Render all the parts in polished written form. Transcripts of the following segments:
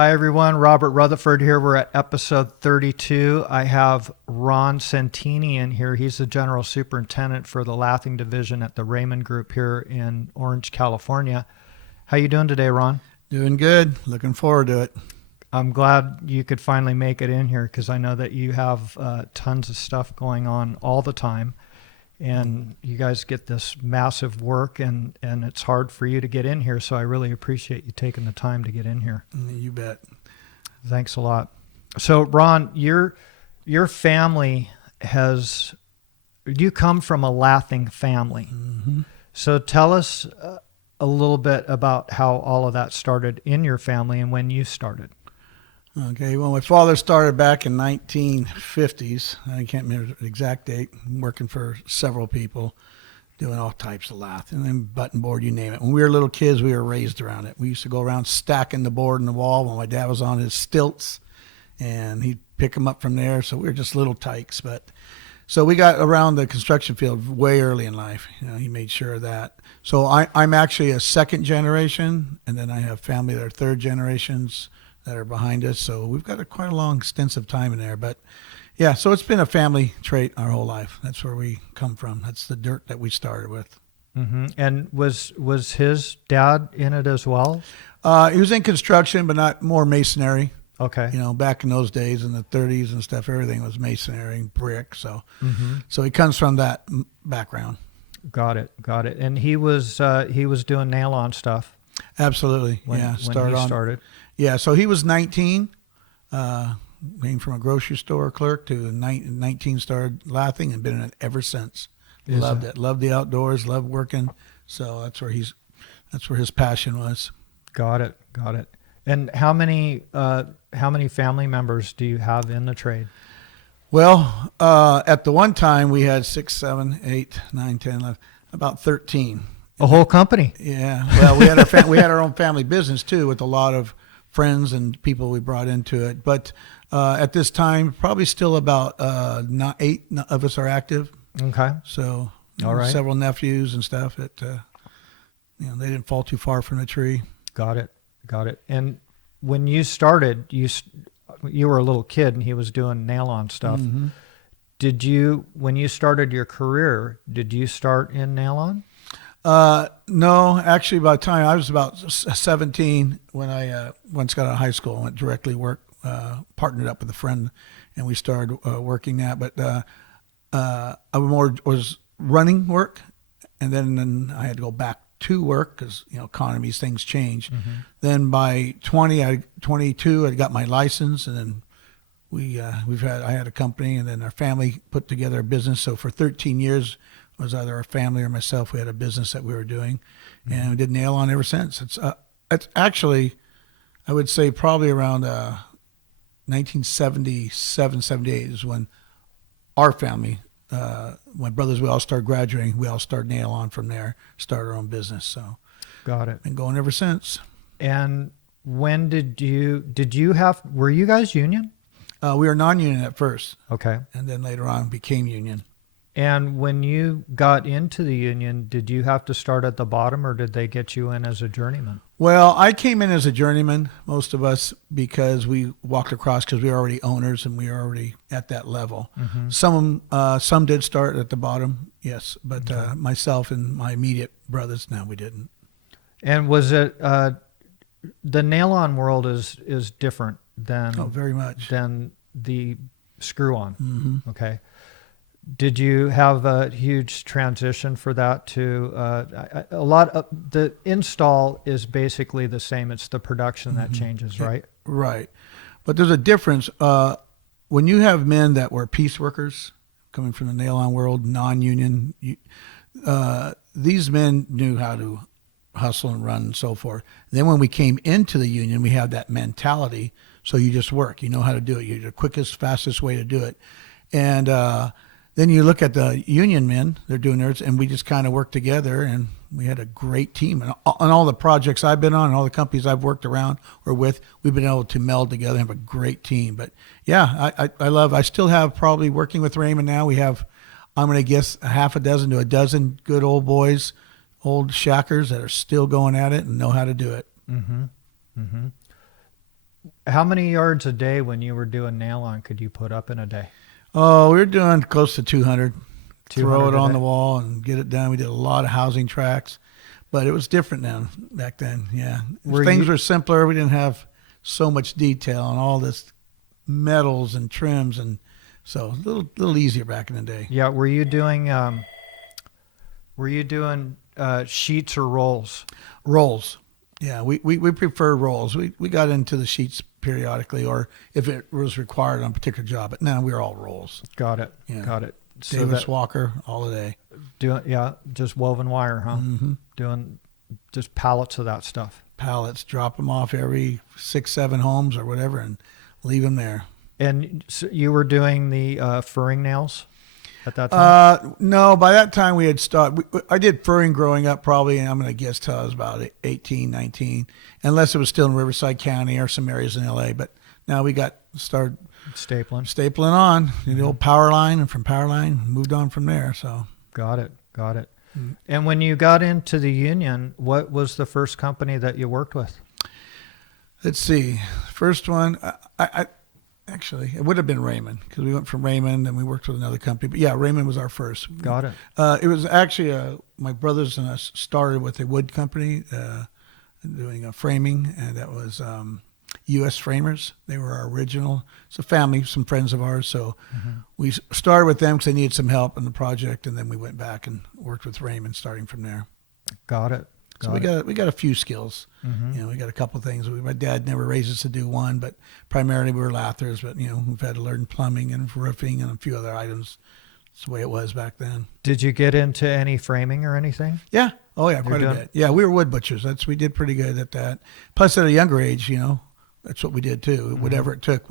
Hi, everyone. Robert Rutherford here. We're at episode 32. I have Ron Centanni in here. He's the general superintendent for the lathing division at the Raymond Group here in Orange, California. How you doing today, Ron? Doing good. Looking forward to it. I'm glad you could finally make it in here because I know that you have tons of stuff going on all the time. And you guys get this massive work, and it's hard for you to get in here. So I really appreciate you taking the time to get in here. You bet. Thanks a lot. So, Ron, your family you come from a lathing family. Mm-hmm. So tell us a little bit about how all of that started in your family and when you started. Okay, well, my father started back in 1950s. I can't remember the exact date. Working for several people, doing all types of lath, and then button board, you name it. When we were little kids, we were raised around it. We used to go around stacking the board in the wall while my dad was on his stilts, and he'd pick them up from there. So we were just little tykes. So we got around the construction field way early in life. He made sure of that. So I'm actually a second generation, and then I have family that are third generations that are behind us. So we've got quite a long, extensive time in there. But yeah, so it's been a family trait our whole life. That's where we come from. That's the dirt that we started with. Mm-hmm. And was his dad in it as well? He was in construction, but not more masonry. Okay. Back in those days in the 30s and stuff, everything was masonry and brick. So, mm-hmm. So he comes from that background. Got it. And he was doing nail-on stuff. Absolutely. When he started. Yeah, so he was 19, came from a grocery store clerk to 19, started lathing and been in it ever since. Loved it. Loved the outdoors, loved working. So that's where his passion was. Got it. And how many family members do you have in the trade? Well, at the one time we had 6, 7, 8, 9, 10, 11, about 13. A whole company. Yeah. Well, we had we had our own family business too, with a lot of friends and people we brought into it. But at this time, probably still about 8 of us are active. Okay. So all right. Several nephews and stuff that they didn't fall too far from the tree. Got it. And when you started, you were a little kid and he was doing nail-on stuff. Mm-hmm. When you started your career, did you start in nail-on? No, actually, by the time I was about 17, when I once got out of high school, I went directly work, partnered up with a friend, and we started working that. But I was running work, and then I had to go back to work because economies, things change. Mm-hmm. Then by 22, I got my license, and then I had a company, and then our family put together a business. So for 13 years. Was either our family or myself. We had a business that we were doing, and we did nail on ever since. It's actually, I would say probably around 1977, 78 is when our family, my brothers, we all started graduating. We all started nail on from there, started our own business. So, got it. Been going ever since. And when were you guys union? We were non-union at first. Okay. And then later on became union. And when you got into the union, did you have to start at the bottom or did they get you in as a journeyman? Well, I came in as a journeyman, most of us, because we walked across because we were already owners and we were already at that level. Mm-hmm. Some did start at the bottom, yes, but okay. Myself and my immediate brothers, no, we didn't. And was it the nail-on world is different than very much than the screw-on? Mm-hmm. Okay. Did you have a huge transition for that to a lot of the install is basically the same. It's the production that changes, right? Right. But there's a difference. When you have men that were piece workers coming from the nail-on world, non-union, these men knew how to hustle and run and so forth. Then when we came into the union, we have that mentality. So you just work. You know how to do it. You're the quickest, fastest way to do it. And then you look at the union men, they're doing theirs, and we just kind of work together, and we had a great team. And on all the projects I've been on and all the companies I've worked around or with, we've been able to meld together and have a great team. But yeah, I still have probably working with Raymond now. We have, I'm going to guess, a half a dozen to a dozen good old boys, old shackers that are still going at it and know how to do it. Mm-hmm. Mm-hmm. How many yards a day when you were doing nail on could you put up in a day? Oh, we were doing close to 200. Throw 200 it a on day? the wall and get it done. We did a lot of housing tracks, but it was different now back then. Yeah, Were things you were simpler. We didn't have so much detail and all this metals and trims, and so a little easier back in the day. yeah, were you doing sheets or rolls? Rolls. Yeah, we prefer rolls. We got into the sheets periodically, or if it was required on a particular job. But now we're all rolls. Got it. Yeah. Got it. So Davis that Walker all the day. doing yeah, just woven wire, huh? Mm-hmm. Doing just pallets of that stuff. Pallets, drop them off every 6, 7 homes or whatever, and leave them there. And so you were doing the furring nails at that time? No, by that time we had started. I did furring growing up, probably, and I'm going to guess till I was about 18, 19, unless it was still in Riverside County or some areas in LA. But now we started Stapling. stapling on the old power line, and from power line moved on from there. So Got it. Got it. Mm. And when you got into the union, what was the first company that you worked with? let's see, first one, I actually it would have been Raymond, because we went from Raymond and we worked with another company. But yeah, Raymond was our first. Got it. It was actually my brothers and us started with a wood company doing a framing, and that was U.S. Framers. They were our original. It's a family, some friends of ours. So we started with them because they needed some help in the project, and then we went back and worked with Raymond, starting from there. Got it. So we got a few skills. Mhm. You know, we got a couple of things. My dad never raised us to do one, but primarily we were lathers. But we've had to learn plumbing and roofing and a few other items. It's the way it was back then. Did you get into any framing or anything? Yeah. Oh yeah, quite a doing- bit. Yeah, we were wood butchers. We did pretty good at that. Plus, at a younger age, that's what we did too. Whatever it took.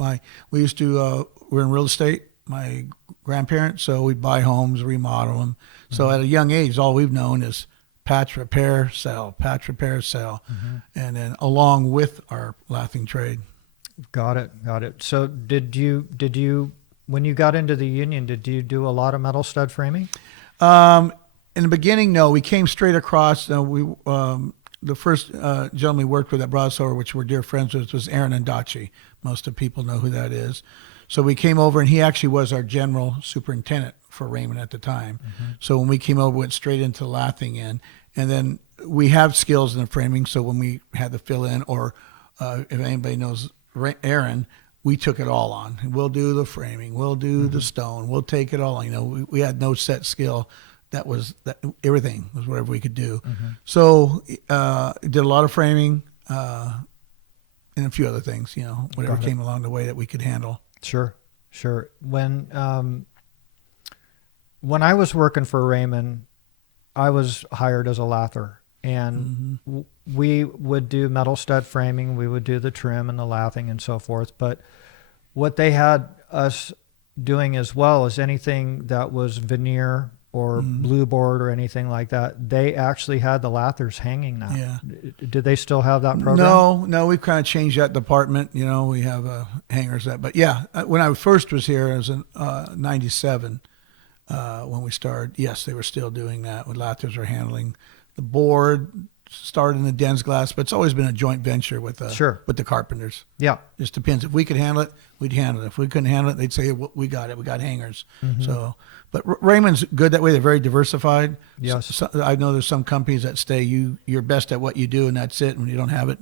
We used to. We're in real estate. My grandparents, so we'd buy homes, remodel them. So at a young age, all we've known is patch, repair, sell, patch, repair, sell, and then along with our lathing trade. Got it. Got it. So did you when you got into the union, did you do a lot of metal stud framing? In the beginning, no. We came straight across. The first gentleman we worked with at Broadsower, which we're dear friends with, was Aaron Andachi. Most of people know who that is. So we came over, and he actually was our general superintendent for Raymond at the time. So when we came over, we went straight into lathing in. And then we have skills in the framing, so when we had to fill in, or if anybody knows Aaron, we took it all on. We'll do the framing, we'll do the stone, we'll take it all on. We had no set skill. That everything was whatever we could do. So did a lot of framing and a few other things, whatever Got it. came along the way that we could handle. Sure. When I was working for Raymond, I was hired as a lather, and we would do metal stud framing. We would do the trim and the lathing and so forth. But what they had us doing as well is anything that was veneer or blue board or anything like that, they actually had the lathers hanging now. Yeah. Do they still have that program? No, we've kind of changed that department. We have hangers but yeah, when I first was here, it was in 97 when we started. Yes, they were still doing that. When lathers were handling the board, started in the Dens glass, but it's always been a joint venture with the carpenters. Yeah. Just depends. If we could handle it, we'd handle it. If we couldn't handle it, they'd say, well, we got it. We got hangers. So, but Raymond's good that way. They're very diversified. Yes. So, I know there's some companies that say you're best at what you do, and that's it, and you don't have it.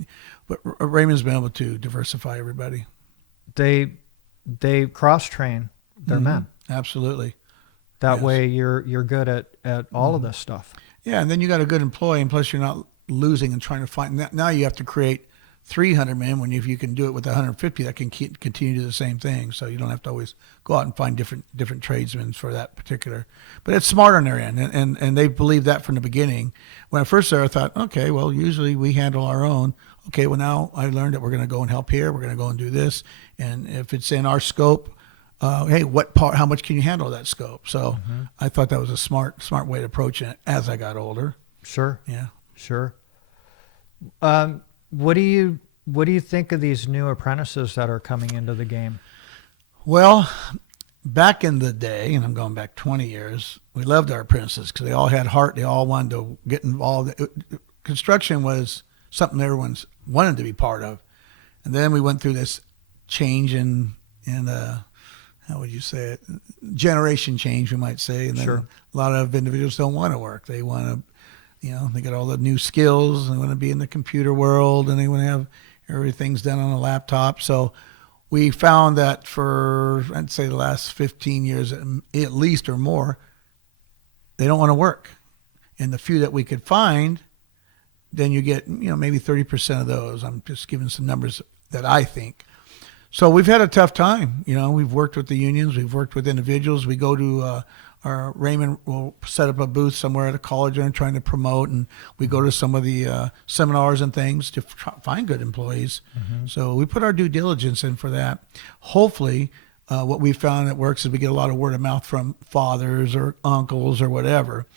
But Raymond's been able to diversify everybody. They cross train their men. Absolutely. That Yes. way you're good at all of this stuff. Yeah, and then you got a good employee, and plus you're not losing and trying to find. Now you have to create 300 men when if you can do it with 150, that can continue to do the same thing. So you don't have to always go out and find different tradesmen for that particular. But it's smart on their end, and they believed that from the beginning. When I first started, I thought, okay, well, usually we handle our own. Okay, well, now I learned that we're going to go and help here. We're going to go and do this, and if it's in our scope, hey, what part? How much can you handle that scope? So I thought that was a smart way to approach it. As I got older, Sure. yeah. Sure. What do you think of these new apprentices that are coming into the game? Well, back in the day, and I'm going back 20 years, we loved our apprentices because they all had heart. They all wanted to get involved. Construction was something everyone's wanted to be part of. And then we went through this change in how would you say it? Generation change, we might say. And then Sure. a lot of individuals don't want to work. They want to, they got all the new skills. They want to be in the computer world, and they want to have everything's done on a laptop. So we found that for, I'd say, the last 15 years at least or more, they don't want to work. And the few that we could find, then you get, maybe 30% of those. I'm just giving some numbers that I think. So we've had a tough time. We've worked with the unions. We've worked with individuals. We go to our Raymond will set up a booth somewhere at a college and trying to promote, and we go to some of the seminars and things to find good employees. So we put our due diligence in for that. Hopefully, what we found that works is we get a lot of word of mouth from fathers or uncles or whatever.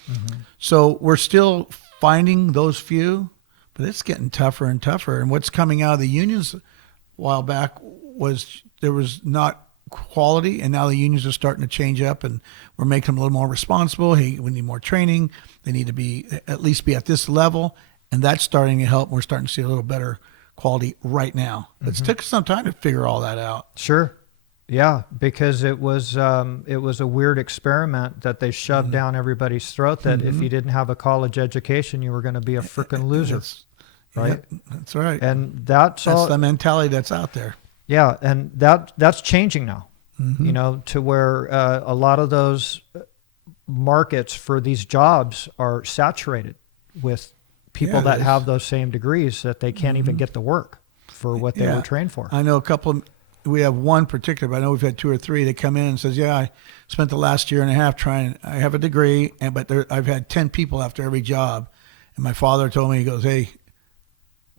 So we're still finding those few, but it's getting tougher and tougher. And what's coming out of the unions a while back was there was not quality, and now the unions are starting to change up, and we're making them a little more responsible. Hey, we need more training. They need to be at least be at this level, and that's starting to help. We're starting to see a little better quality right now. But it took some time to figure all that out. Sure. Yeah, because it was a weird experiment that they shoved down everybody's throat that if you didn't have a college education, you were going to be a freaking loser, right? Yeah, that's right. And that's all. The mentality that's out there. Yeah, and that's changing now. To where a lot of those markets for these jobs are saturated with people that have those same degrees that they can't even get the work for what they were trained for. I know a couple. We have one particular, but I know we've had 2 or 3 that come in and says, "Yeah, I spent the last year and a half trying. I have a degree, but I've had 10 people after every job." And my father told me, he goes, "Hey,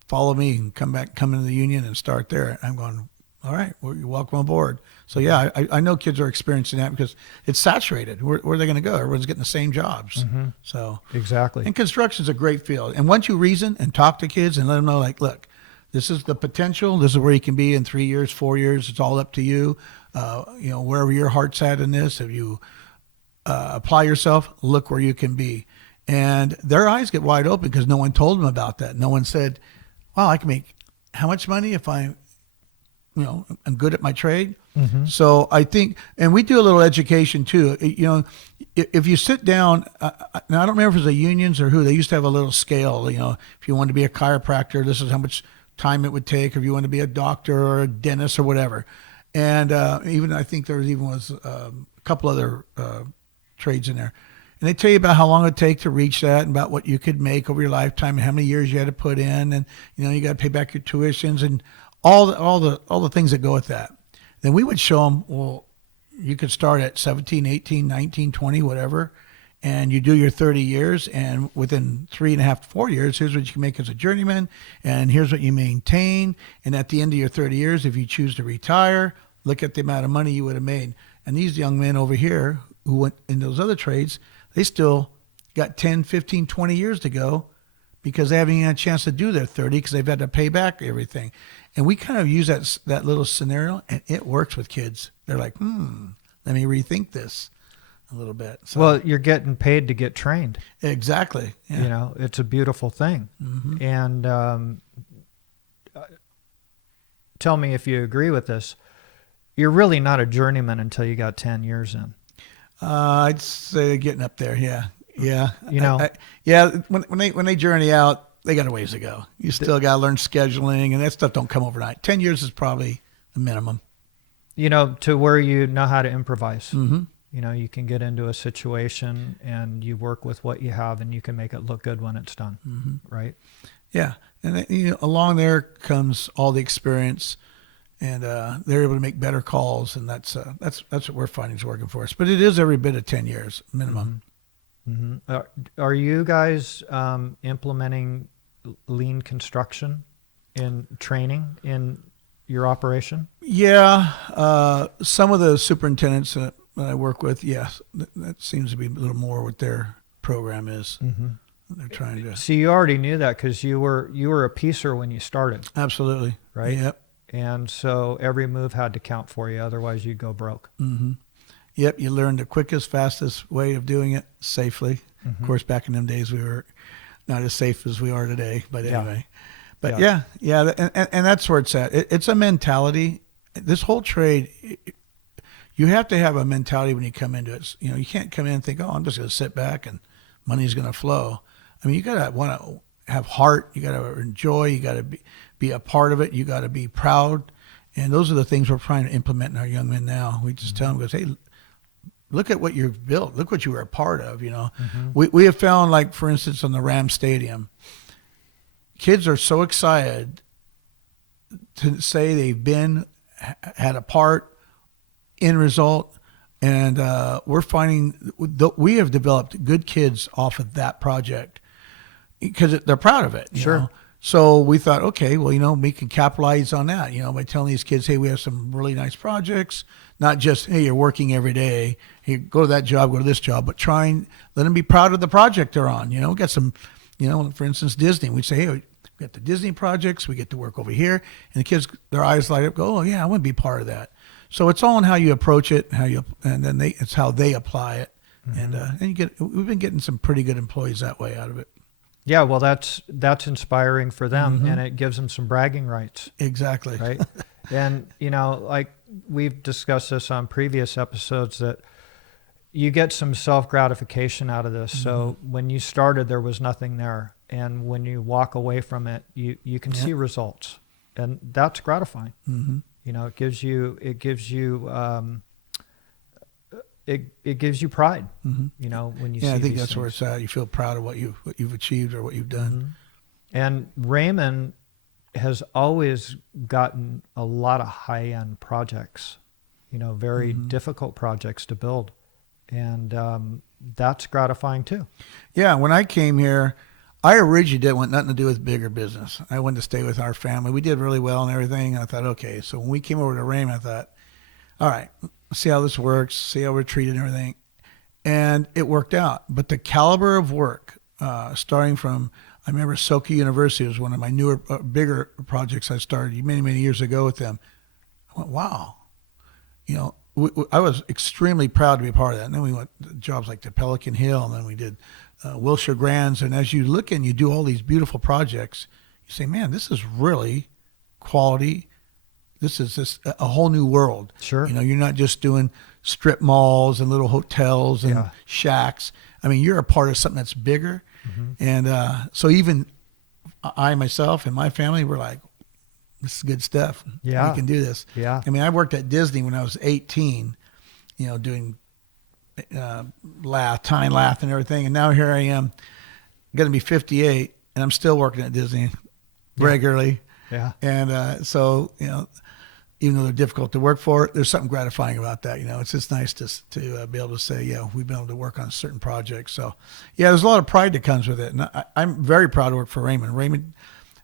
follow me and come into the union and start there." I'm going, "All right, well, you're welcome aboard." So yeah, I know kids are experiencing that because it's saturated. Where are they going to go? Everyone's getting the same jobs. So Exactly. and construction is a great field. And once you reason and talk to kids and let them know, like, look, this is the potential. This is where you can be in 3 years, 4 years. It's all up to you. Wherever your heart's at in this, if you apply yourself, look where you can be. And their eyes get wide open because no one told them about that. No one said, "Wow, I can make how much money if I'm good at my trade." So I think, and we do a little education too. If you sit down, now I don't remember if it was the unions or who, they used to have a little scale. If you wanted to be a chiropractor, this is how much time it would take. If you want to be a doctor or a dentist or whatever. And even I think there was a couple other trades in there. And they tell you about how long it would take to reach that and about what you could make over your lifetime and how many years you had to put in. And, you got to pay back your tuitions and all the things that go with that. Then we would show them, well, you could start at 17, 18, 19, 20, whatever, and you do your 30 years, and within 3.5 to 4 years, here's what you can make as a journeyman, and here's what you maintain, and at the end of your 30 years, if you choose to retire, look at the amount of money you would have made. And these young men over here who went in those other trades, they still got 10, 15, 20 years to go because they haven't even had a chance to do their 30 because they've had to pay back everything. And we kind of use that little scenario, and it works with kids. They're like, let me rethink this a little bit. So, well, you're getting paid to get trained. Exactly. Yeah. It's a beautiful thing. And tell me if you agree with this. You're really not a journeyman until you got 10 years in. I'd say they're getting up there. Yeah. When they journey out, they got a ways to go. You still got to learn scheduling, and that stuff don't come overnight. 10 years is probably the minimum. To where you know how to improvise. You can get into a situation and you work with what you have, and you can make it look good when it's done. Right? Yeah. And along there comes all the experience, and they're able to make better calls, and that's what we're finding is working for us. But it is every bit of 10 years minimum. Are you guys implementing lean construction in training in your operation? Yeah, some of the superintendents that I work with, yes, that seems to be a little more what their program is. They're trying to. See, you already knew that because you were a piecer when you started. Absolutely. Right. Yep. And so every move had to count for you, otherwise you'd go broke. Yep, you learn the quickest, fastest way of doing it safely. Of course, back in them days, we were not as safe as we are today, but anyway. But yeah, and that's where it's at. It's a mentality. This whole trade, you have to have a mentality when you come into it. You know, you can't come in and think, oh, I'm just going to sit back and money's going to flow. I mean, you got to want to have heart. You got to enjoy. You got to be a part of it. You got to be proud. And those are the things we're trying to implement in our young men now. We just tell them, goes, hey, look at what you've built. Look what you were a part of. You know, we have found, like, for instance, on the Ram Stadium, kids are so excited to say they've had a part in result. And we're finding we have developed good kids off of that project because they're proud of it. You know? So we thought, okay, well, you know, we can capitalize on that, you know, by telling these kids, hey, we have some really nice projects, not just, hey, you're working every day. Hey, go to that job, go to this job, but let them be proud of the project they're on. You know, we got some, you know, for instance, Disney. We'd say, hey, we got the Disney projects. We get to work over here. And the kids, their eyes light up, go, oh, yeah, I want to be part of that. So it's all in how you approach it, and then it's how they apply it. And we've been getting some pretty good employees that way out of it. Yeah, well, that's inspiring for them, and it gives them some bragging rights. Exactly. Right. And, you know, like we've discussed this on previous episodes, that you get some self-gratification out of this. So when you started, there was nothing there. And when you walk away from it, you can see results, and that's gratifying. You know, it gives you pride. You know, when you see I think these that's things. where it's at. You feel proud of what you've achieved or what you've done. And Raymond has always gotten a lot of high-end projects, you know, very difficult projects to build, and that's gratifying too. Yeah, when I came here, I originally didn't want nothing to do with bigger business. I wanted to stay with our family. We did really well and everything. I thought, okay. So when we came over to Raymond, I thought, all right, let's see how this works, see how we're treated and everything. And it worked out. But the caliber of work, starting from, I remember Soka University was one of my newer, bigger projects I started many, many years ago with them. I went, wow. You know, I was extremely proud to be a part of that. And then we went to jobs like the Pelican Hill, and then we did Wilshire Grands. And as you look and you do all these beautiful projects, you say, man, this is really quality. This is just a whole new world. Sure. You know, you're not just doing strip malls and little hotels and shacks. I mean, you're a part of something that's bigger. And so even I, myself, and my family were like, this is good stuff. Yeah. We can do this. Yeah. I mean, I worked at Disney when I was 18, you know, doing tying lath and everything. And now here I am, going to be 58, and I'm still working at Disney regularly. Yeah. And so, you know, even though they're difficult to work for, there's something gratifying about that. You know, it's just nice to be able to say, yeah, we've been able to work on certain projects. So, yeah, there's a lot of pride that comes with it. And I'm very proud to work for Raymond. Raymond,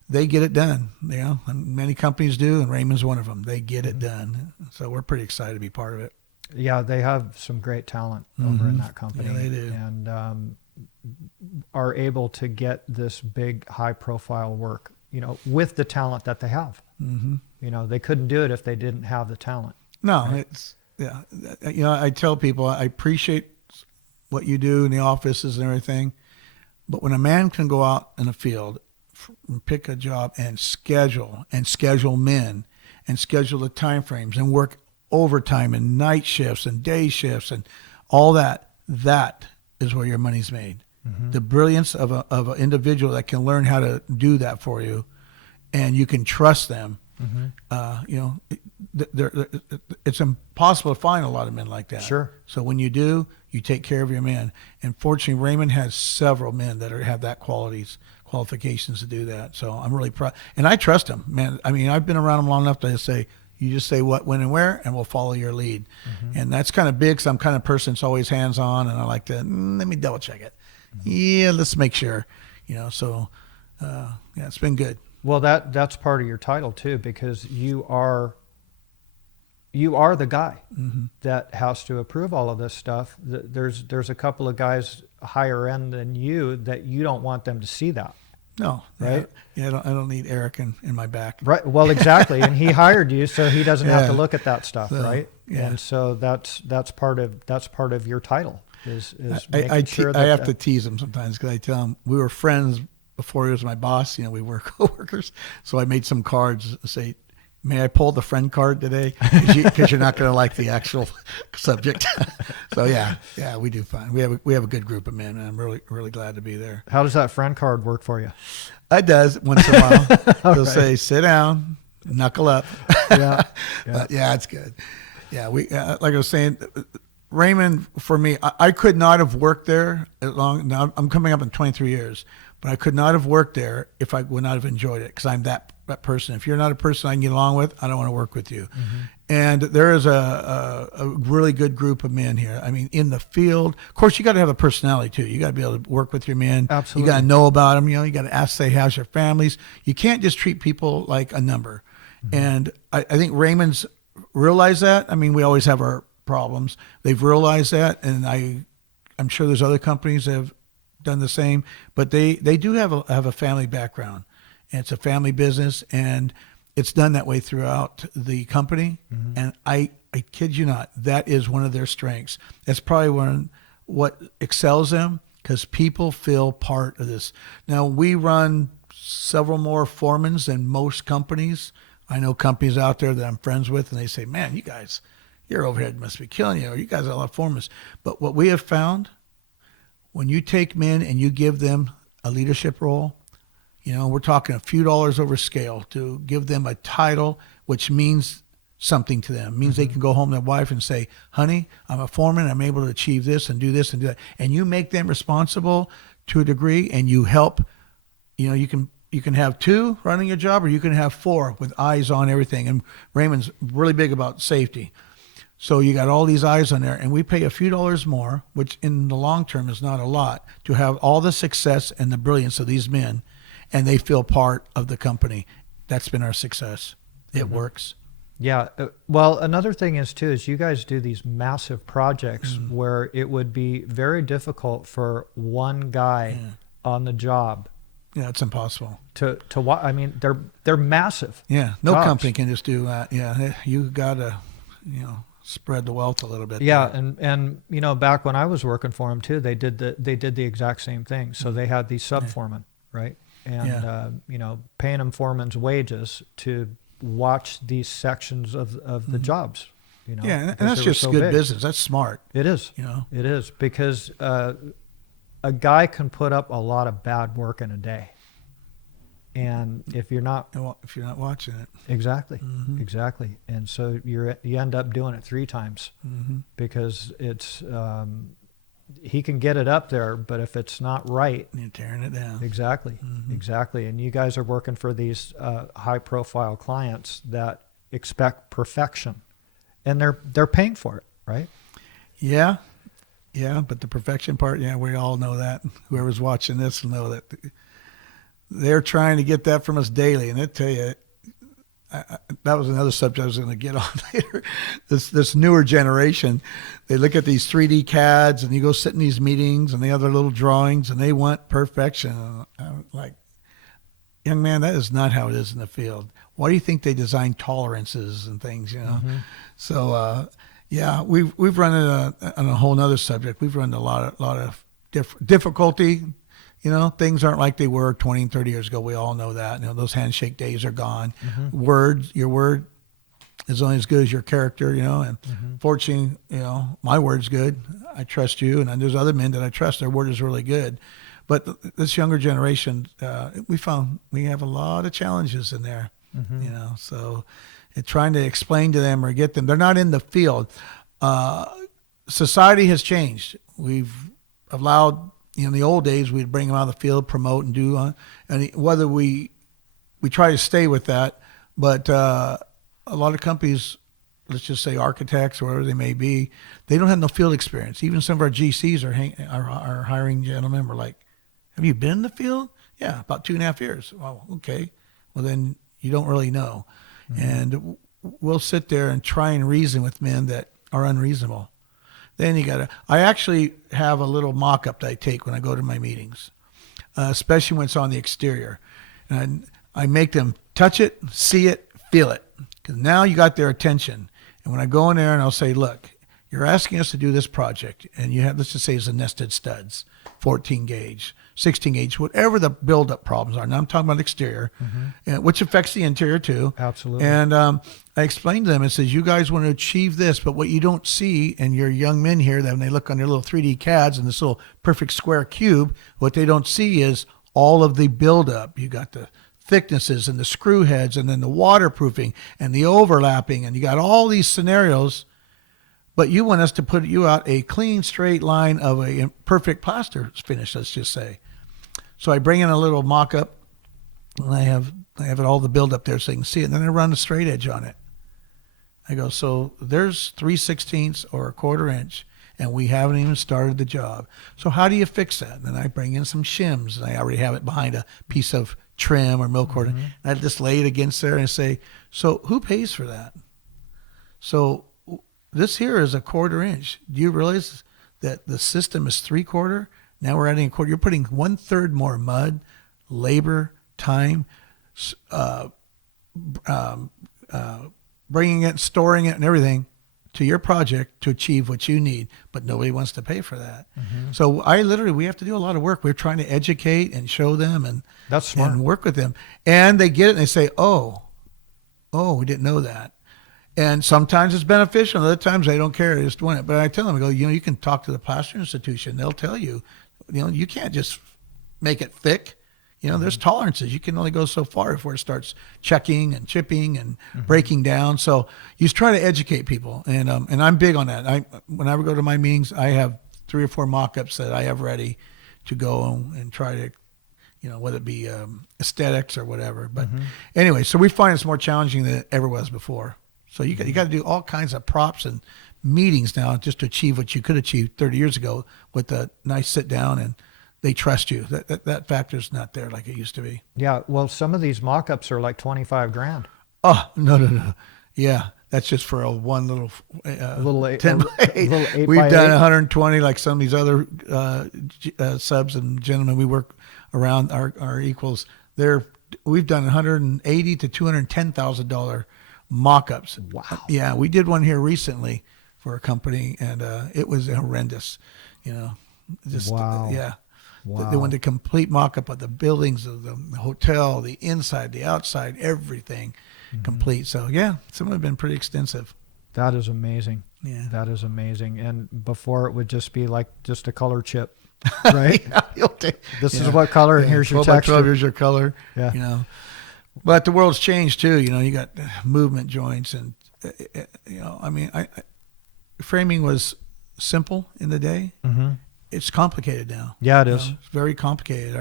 they get it done, you know, and many companies do, and Raymond's one of them. They get it done. So we're pretty excited to be part of it. Yeah, they have some great talent over in that company. Yeah, they do. And are able to get this big, high-profile work, you know, with the talent that they have. You know, they couldn't do it if they didn't have the talent. No, right? It's, yeah. You know, I tell people I appreciate what you do in the offices and everything, but when a man can go out in the field and pick a job and schedule men and schedule the time frames and work overtime and night shifts and day shifts and all that, that is where your money's made. The brilliance of an individual that can learn how to do that for you, and you can trust them. You know, it's impossible to find a lot of men like that. Sure. So when you do, you take care of your men. And fortunately, Raymond has several men that have that qualifications to do that. So I'm really proud, and I trust them, man. I mean, I've been around them long enough to say, you just say what, when, and where, and we'll follow your lead. And that's kind of big, because I'm kind of person that's always hands-on, and I like to, let me double check it. Yeah, let's make sure, you know. So, yeah, it's been good. Well, that's part of your title too, because you are the guy that has to approve all of this stuff. There's a couple of guys higher end than you that you don't want them to see that. No, right? Yeah, I don't need Eric in my back. Right. Well, exactly. And he hired you, so he doesn't have to look at that stuff, So, right? yeah. And so that's part of your title is I making sure that have to tease him sometimes, because I tell him we were friends before he was my boss, we were coworkers. So I made some cards that say, "May I pull the friend card today?" Because you're not going to like the actual subject. So yeah, we do fine. We have a good group of men, and I'm really glad to be there. How does that friend card work for you? It does once in a while. They'll right. say, "Sit down, knuckle up." Yeah. But yeah, it's good. Yeah, we like I was saying, Raymond, for me, I could not have worked there as long. Now I'm coming up in 23 years, but I could not have worked there if I would not have enjoyed it, because I'm that person. If you're not a person I can get along with, I don't want to work with you. Mm-hmm. And there is a really good group of men here. I mean, in the field, of course, you got to have a personality too. You got to be able to work with your men. Absolutely. You got to know about them. You got to ask, say, how's your families? You can't just treat people like a number. Mm-hmm. And I think Raymond's realized that. I mean, we always have our problems. They've realized that, and I'm sure there's other companies that have done the same. But they do have a family background, and it's a family business, and it's done that way throughout the company. Mm-hmm. And I kid you not, that is one of their strengths. That's probably what excels them, because people feel part of this. Now, we run several more foremans than most companies. I know companies out there that I'm friends with, and they say, "Man, you guys, your overhead must be killing you, or you guys have a lot of foremans." But what we have found, when you take men and you give them a leadership role, we're talking a few dollars over scale to give them a title, which means something to them. It means they can go home to their wife and say, "Honey, I'm a foreman. I'm able to achieve this and do this and do that." And you make them responsible to a degree, and you help. You can have 2 running your job, or you can have 4 with eyes on everything. And Raymond's really big about safety. So you got all these eyes on there, and we pay a few dollars more, which in the long term is not a lot, to have all the success and the brilliance of these men, and they feel part of the company. That's been our success. It works. Yeah. Well, another thing is you guys do these massive projects where it would be very difficult for one guy on the job. Yeah, it's impossible. To watch. I mean, they're massive. Yeah, no jobs. company can just do that. Yeah, you gotta, spread the wealth a little bit. Yeah, there. and back when I was working for them too, they did the exact same thing. So they had these sub foremen, right? And paying them foremen's wages to watch these sections of the jobs. Yeah, and that's just good business. That's smart. It is. It is, because a guy can put up a lot of bad work in a day, and if you're not watching it, exactly, and so you end up doing it 3 times because it's he can get it up there, but if it's not right, you're tearing it down. Exactly. And you guys are working for these high-profile clients that expect perfection, and they're paying for it, right? Yeah. Yeah, but the perfection part, we all know that. Whoever's watching this will know that they're trying to get that from us daily. And I tell you, that was another subject I was going to get on later. This newer generation, they look at these 3D CADs, and you go sit in these meetings, and they have their little drawings, and they want perfection. And I'm like, young man, that is not how it is in the field. Why do you think they design tolerances and things? So. Yeah, we've run it on a whole nother subject. We've run a lot of difficulty. Things aren't like they were 20 and 30 years ago. We all know that. Those handshake days are gone. Your word is only as good as your character. And fortunately, my word's good. I trust you, and there's other men that I trust. Their word is really good. But this younger generation, we found we have a lot of challenges in there. So. And trying to explain to them or get them. They're not in the field. Society has changed. We've allowed, in the old days, we'd bring them out of the field, promote and do, and whether we try to stay with that, but a lot of companies, let's just say architects or whatever they may be, they don't have no field experience. Even some of our GCs are hiring gentlemen. We're like, "Have you been in the field?" "Yeah, about 2.5 years." "Well, okay. Well, then you don't really know." And we'll sit there and try and reason with men that are unreasonable. Then I actually have a little mock-up that I take when I go to my meetings, especially when it's on the exterior. And I make them touch it, see it, feel it, because now you got their attention. And when I go in there and I'll say, "Look, you're asking us to do this project, and you have, let's just say it's a nested studs, 14 gauge, 16 gauge, whatever the buildup problems are. Now I'm talking about exterior, and, which affects the interior too. Absolutely. And I explained to them, it says, you guys want to achieve this, but what you don't see, and your young men here, that when they look on their little 3D CADs and this little perfect square cube, what they don't see is all of the buildup. You got the thicknesses and the screw heads and then the waterproofing and the overlapping, and you got all these scenarios, but you want us to put you out a clean straight line of a perfect plaster finish, let's just say. So I bring in a little mock-up, and I have it all the build up there so you can see it, and then I run a straight edge on it. I go, so there's 3/16 or a 1/4 inch, and we haven't even started the job. So how do you fix that? And then I bring in some shims, and I already have it behind a piece of trim or milk-cord, and I just lay it against there and I say, so who pays for that? So this here is a 1/4 inch. Do you realize that the system is 3/4? Now we're adding a 1/4. You're putting 1/3 more mud, labor, time, bringing it, storing it, and everything to your project to achieve what you need, but nobody wants to pay for that. So we have to do a lot of work. We're trying to educate and show them and That's smart. and work with them. And they get it and they say, oh, we didn't know that. And sometimes it's beneficial. Other times they don't care. They just want it. But I tell them, I go, you can talk to the plaster institution. They'll tell you, you can't just make it thick. There's tolerances. You can only go so far before it starts checking and chipping and breaking down. So you try to educate people, and I'm big on that. When I go to my meetings, I have 3 or 4 mock-ups that I have ready to go and try to, whether it be aesthetics or whatever. But anyway, so we find it's more challenging than it ever was before. So you got to do all kinds of props and meetings now just to achieve what you could achieve 30 years ago with a nice sit down, and they trust you. That factor's not there like it used to be. Yeah. Well, some of these mock-ups are like 25 grand. Oh, no. Yeah. That's just for one little, Little 10 by 8. little 8 We've by done 8. 120 like some of these other subs and gentlemen we work around our equals. We've done $180,000 to $210,000 mock-ups. Wow. Yeah, we did one here recently for a company, and it was horrendous. Just Wow. yeah. Wow. They wanted a complete mock-up of the buildings, of the hotel, the inside, the outside, everything complete. So yeah, some have been pretty extensive. That is amazing. Yeah. That is amazing. And before it would just be like just a color chip, right? This is what color, and here's your 12 by 12, texture. here's your color. Yeah. But the world's changed too. You got movement joints, and framing was simple in the day. It's complicated now. Yeah, it is. It's very complicated.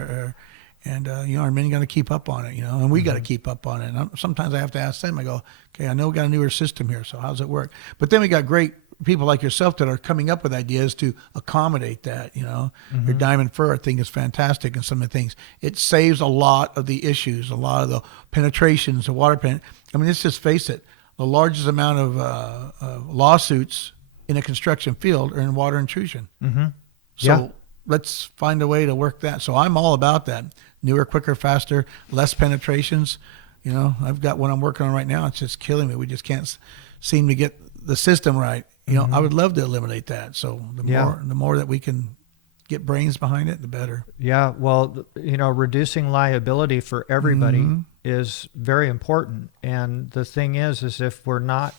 And our men got to keep up on it, and we got to keep up on it. And sometimes I have to ask them, I go, okay, I know we got a newer system here, so how's it work? But then we got great people like yourself that are coming up with ideas to accommodate that, Your diamond fur, I think, is fantastic, and some of the things. It saves a lot of the issues, a lot of the penetrations, the water pen. I mean, let's just face it, the largest amount of lawsuits in a construction field are in water intrusion. So let's find a way to work that. So I'm all about that. Newer, quicker, faster, less penetrations. I've got one I'm working on right now. It's just killing me. We just can't seem to get the system right. I would love to eliminate that. So the more that we can get brains behind it, the better. Yeah. Well, reducing liability for everybody is very important. And the thing is if we're not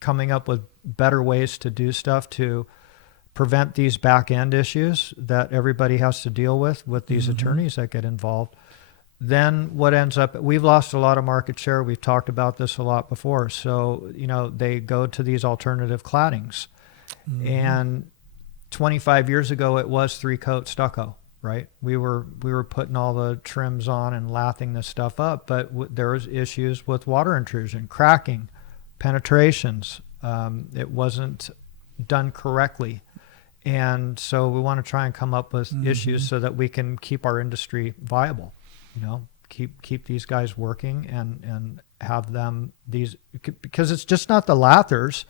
coming up with better ways to do stuff to prevent these back end issues that everybody has to deal with these attorneys that get involved, then what ends up, we've lost a lot of market share. We've talked about this a lot before. So, they go to these alternative claddings, and 25 years ago, it was 3-coat stucco, right? We were putting all the trims on and lathing this stuff up, but there was issues with water intrusion, cracking, penetrations. It wasn't done correctly. And so we want to try and come up with issues so that we can keep our industry viable, keep these guys working and have them because it's just not the lathers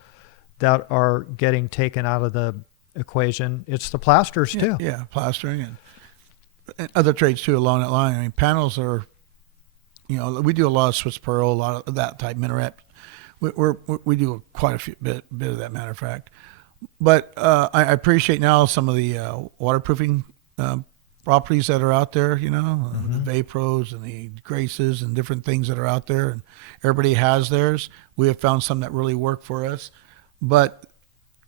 that are getting taken out of the equation. It's the plasters too. Yeah, plastering and other trades too along that line. I mean, panels are, we do a lot of Swiss pearl, a lot of that type minaret. We do quite a bit of that, matter of fact. But I appreciate now some of the waterproofing properties that are out there, the Vapros and the Graces and different things that are out there, and everybody has theirs. We have found some that really work for us, but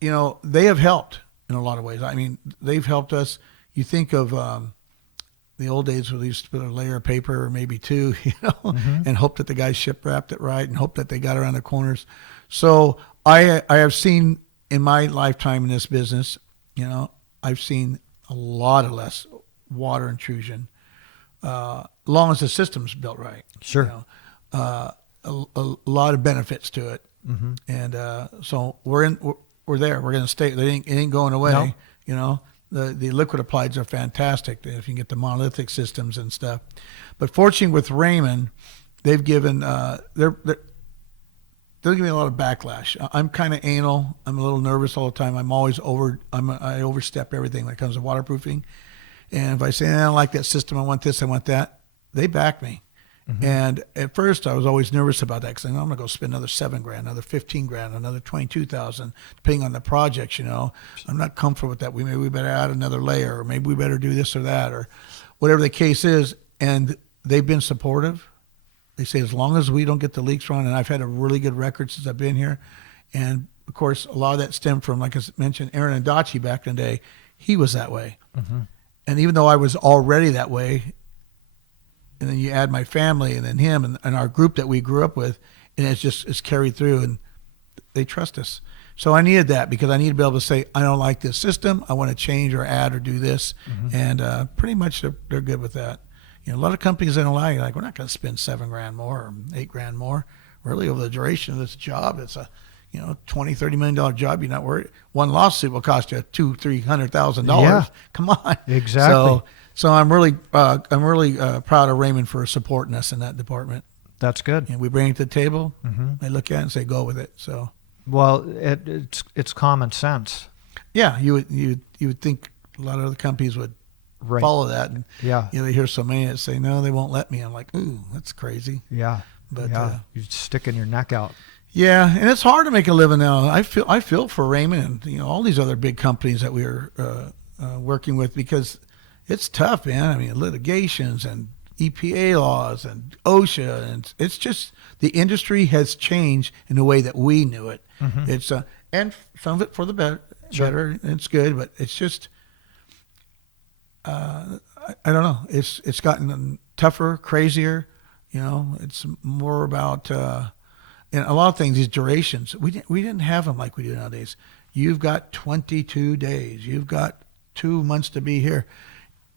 they have helped in a lot of ways. I mean, they've helped us. You think of the old days where they used to put a layer of paper or maybe two, and hope that the guy ship wrapped it right and hope that they got around the corners. So I have seen in my lifetime in this business, I've seen a lot of less water intrusion, long as the system's built right. Sure. A lot of benefits to it, and so we're there. We're going to stay. It ain't going away. No. The liquid applieds are fantastic if you can get the monolithic systems and stuff. But fortunately with Raymond, they've given they're giving me a lot of backlash. I'm kind of anal. I'm a little nervous all the time. I overstep everything when it comes to waterproofing. And if I say, I don't like that system, I want this, I want that, they back me. And at first I was always nervous about that because I'm going to go spend another $7,000, another $15,000, another $22,000, depending on the projects. I'm not comfortable with that. We better add another layer, or maybe we better do this or that, or whatever the case is. And they've been supportive. They say as long as we don't get the leaks wrong, and I've had a really good record since I've been here. And of course, a lot of that stemmed from, like I mentioned, Aaron and Dachi back in the day. He was that way. And even though I was already that way, and then you add my family and then him and our group that we grew up with, and it's carried through, and they trust us. So I needed that because I need to be able to say, I don't like this system. I want to change or add or do this. And pretty much they're good with that. A lot of companies don't allow you, like, we're not going to spend $7,000 more or $8,000 more. Really, over the duration of this job, it's a $20-30 million job. You're not worried. One lawsuit will cost you $200,000-$300,000. Yeah. Come on. Exactly. So I'm really proud of Raymond for supporting us in that department. That's good. We bring it to the table. They look at it and say, go with it. So, well, it's common sense. Yeah, you would think a lot of other companies would follow that. And they hear so many that say, no, they won't let me. I'm like, ooh, that's crazy. Yeah. But you're sticking your neck out. Yeah, and it's hard to make a living now. I feel for Raymond and all these other big companies that we are working with, because it's tough, man. I mean, litigations and EPA laws and OSHA, and it's just the industry has changed in the way that we knew it. It's and some of it for the better. Better, it's good, but it's just I don't know. It's gotten tougher, crazier. It's more about and a lot of things. These durations, we didn't have them like we do nowadays. You've got 22 days. You've got 2 months to be here,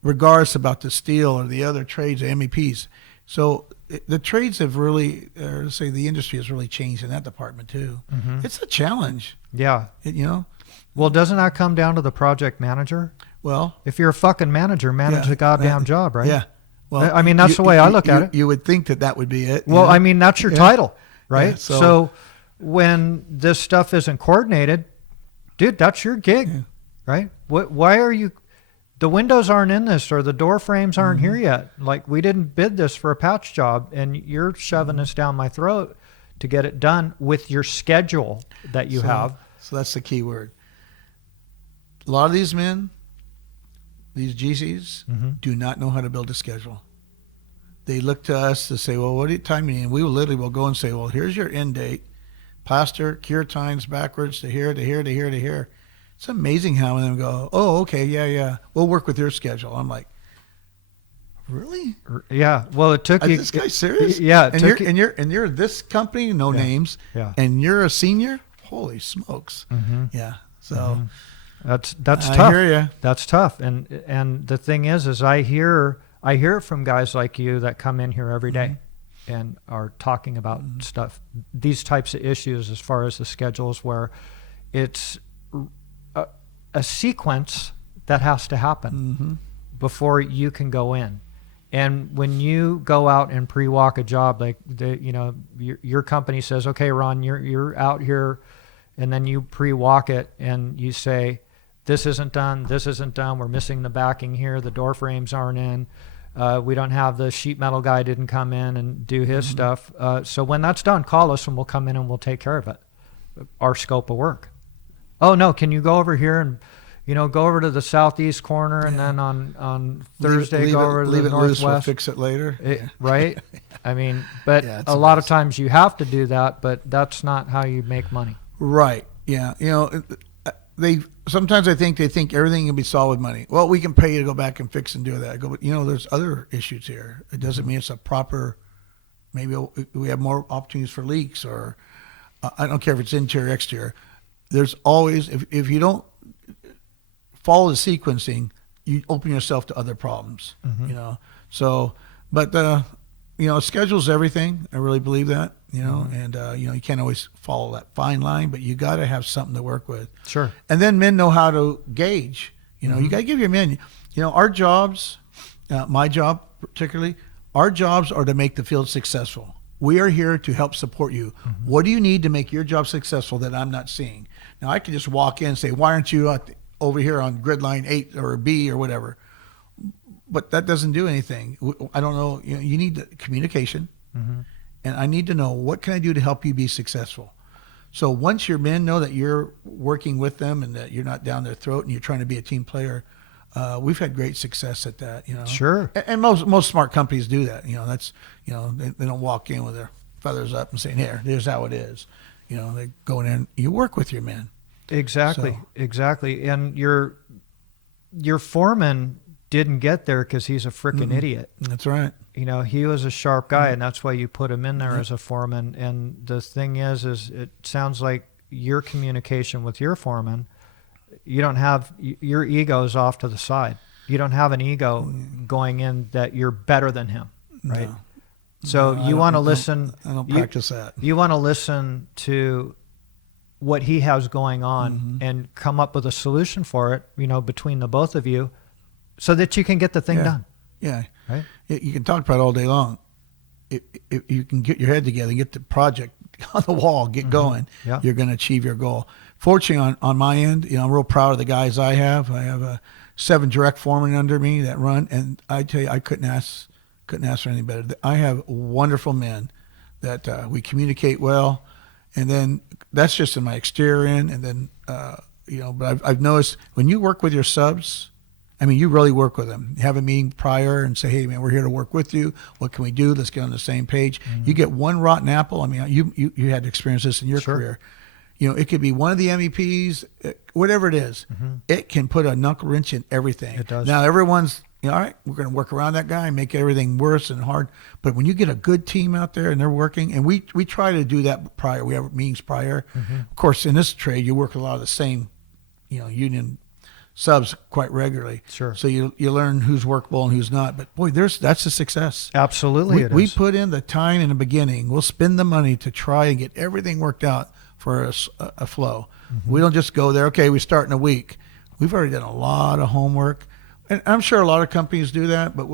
regardless about the steel or the other trades, the MEPs. So the trades have really, or say the industry has really changed in that department too. It's a challenge. Yeah. Well, doesn't that come down to the project manager? Well, if you're a fucking manager, manage the goddamn job, right? Yeah. Well, I mean, that's the way I look at it. You would think that would be it. Well, I mean, that's your title, right? Yeah, so when this stuff isn't coordinated, dude, that's your gig, right? Why are you... The windows aren't in this, or the door frames aren't here yet. Like, we didn't bid this for a patch job, and you're shoving this down my throat to get it done with your schedule that you have. So that's the key word. A lot of these men, these GCs, do not know how to build a schedule. They look to us to say, well, what time do you need? And we will go and say, well, here's your end date. Plaster, cure times backwards to here, to here, to here, to here. It's amazing how many of them go, oh, okay, yeah, we'll work with your schedule. I'm like, really? Yeah. Well, it took you. Is this guy serious? Yeah. And you're this company, no names. Yeah. And you're a senior. Holy smokes. Yeah. So that's tough. I hear you. That's tough. And the thing is I hear it from guys like you that come in here every day and are talking about stuff, these types of issues as far as the schedules, where it's a sequence that has to happen before you can go in. And when you go out and pre-walk a job, like your company says, okay, Ron, you're out here, and then you pre-walk it and you say, this isn't done, we're missing the backing here, the door frames aren't in, we don't have the sheet metal guy didn't come in and do his stuff. So when that's done, call us and we'll come in and we'll take care of it. Our scope of work. Oh no, can you go over here and, go over to the southeast corner, and then on Thursday go over to leave the it loose. We'll northwest? fix it later. Yeah. Right? I mean, but Yeah, it's a a lot of mess. times you have to do that, but that's not how you make money. Right. Yeah. They sometimes I think they think everything can be solved with money. Well, we can pay you to go back and fix and do that. I go, but there's other issues here. It doesn't mean it's a proper. Maybe we have more opportunities for leaks, or I don't care if it's interior, exterior. There's always if you don't follow the sequencing, you open yourself to other problems. So, but schedule's everything. I really believe that. And you can't always follow that fine line, but you got to have something to work with. Sure. And then men know how to gauge. You got to give your men. Our jobs, my job particularly, our jobs are to make the field successful. We are here to help support you. What do you need to make your job successful that I'm not seeing? Now I can just walk in and say, why aren't you over here on grid line 8 or B or whatever? But that doesn't do anything. I don't know. You need communication, and I need to know what can I do to help you be successful. So once your men know that you're working with them and that you're not down their throat and you're trying to be a team player, we've had great success at that. Sure. And most smart companies do that. That's they don't walk in with their feathers up and saying, here's how it is. They go in and you work with your men. Exactly. Exactly. And your foreman didn't get there because he's a freaking idiot. That's right. He was a sharp guy, and that's why you put him in there as a foreman. And the thing is it sounds like your communication with your foreman, you don't have, your ego's off to the side. You don't have an ego going in that you're better than him, right? No. So No, you want to listen. I don't practice that. You want to listen to what he has going on and come up with a solution for it, between the both of you, so that you can get the thing done. Yeah. Right? You can talk about it all day long. If you can get your head together and get the project on the wall, get going, you're going to achieve your goal. Fortunately, on my end, I'm real proud of the guys I have. I have 7 direct foremen under me that run, and I tell you, I couldn't ask for anything better. I have wonderful men that we communicate well, and then that's just in my exterior end. And then but I've noticed when you work with your subs, you really work with them. You have a meeting prior and say, hey, man, we're here to work with you. What can we do? Let's get on the same page. You get one rotten apple. You had to experience this in your career. It could be one of the MEPs, whatever it is. It can put a knuckle wrench in everything. It does. Now, everyone's, all right, we're going to work around that guy and make everything worse and hard. But when you get a good team out there and they're working, and we try to do that prior. We have meetings prior. Of course, in this trade, you work with a lot of the same, union subs quite regularly. Sure. So you learn who's workable and who's not. But boy, that's a success. Absolutely, We put in the time in the beginning. We'll spend the money to try and get everything worked out for a flow. We don't just go there. Okay, we start in a week. We've already done a lot of homework, and I'm sure a lot of companies do that. But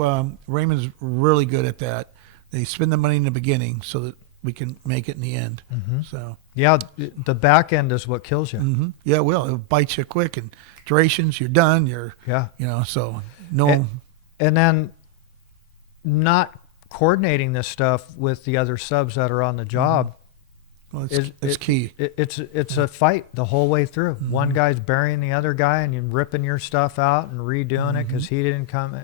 Raymond's really good at that. They spend the money in the beginning so that we can make it in the end. So yeah, the back end is what kills you. yeah, it will. It'll bite you quick, and durations. You're done. So no. And then not coordinating this stuff with the other subs that are on the job. Well, it's key. It's a fight the whole way through. One guy's burying the other guy, and you're ripping your stuff out and redoing it because he didn't come.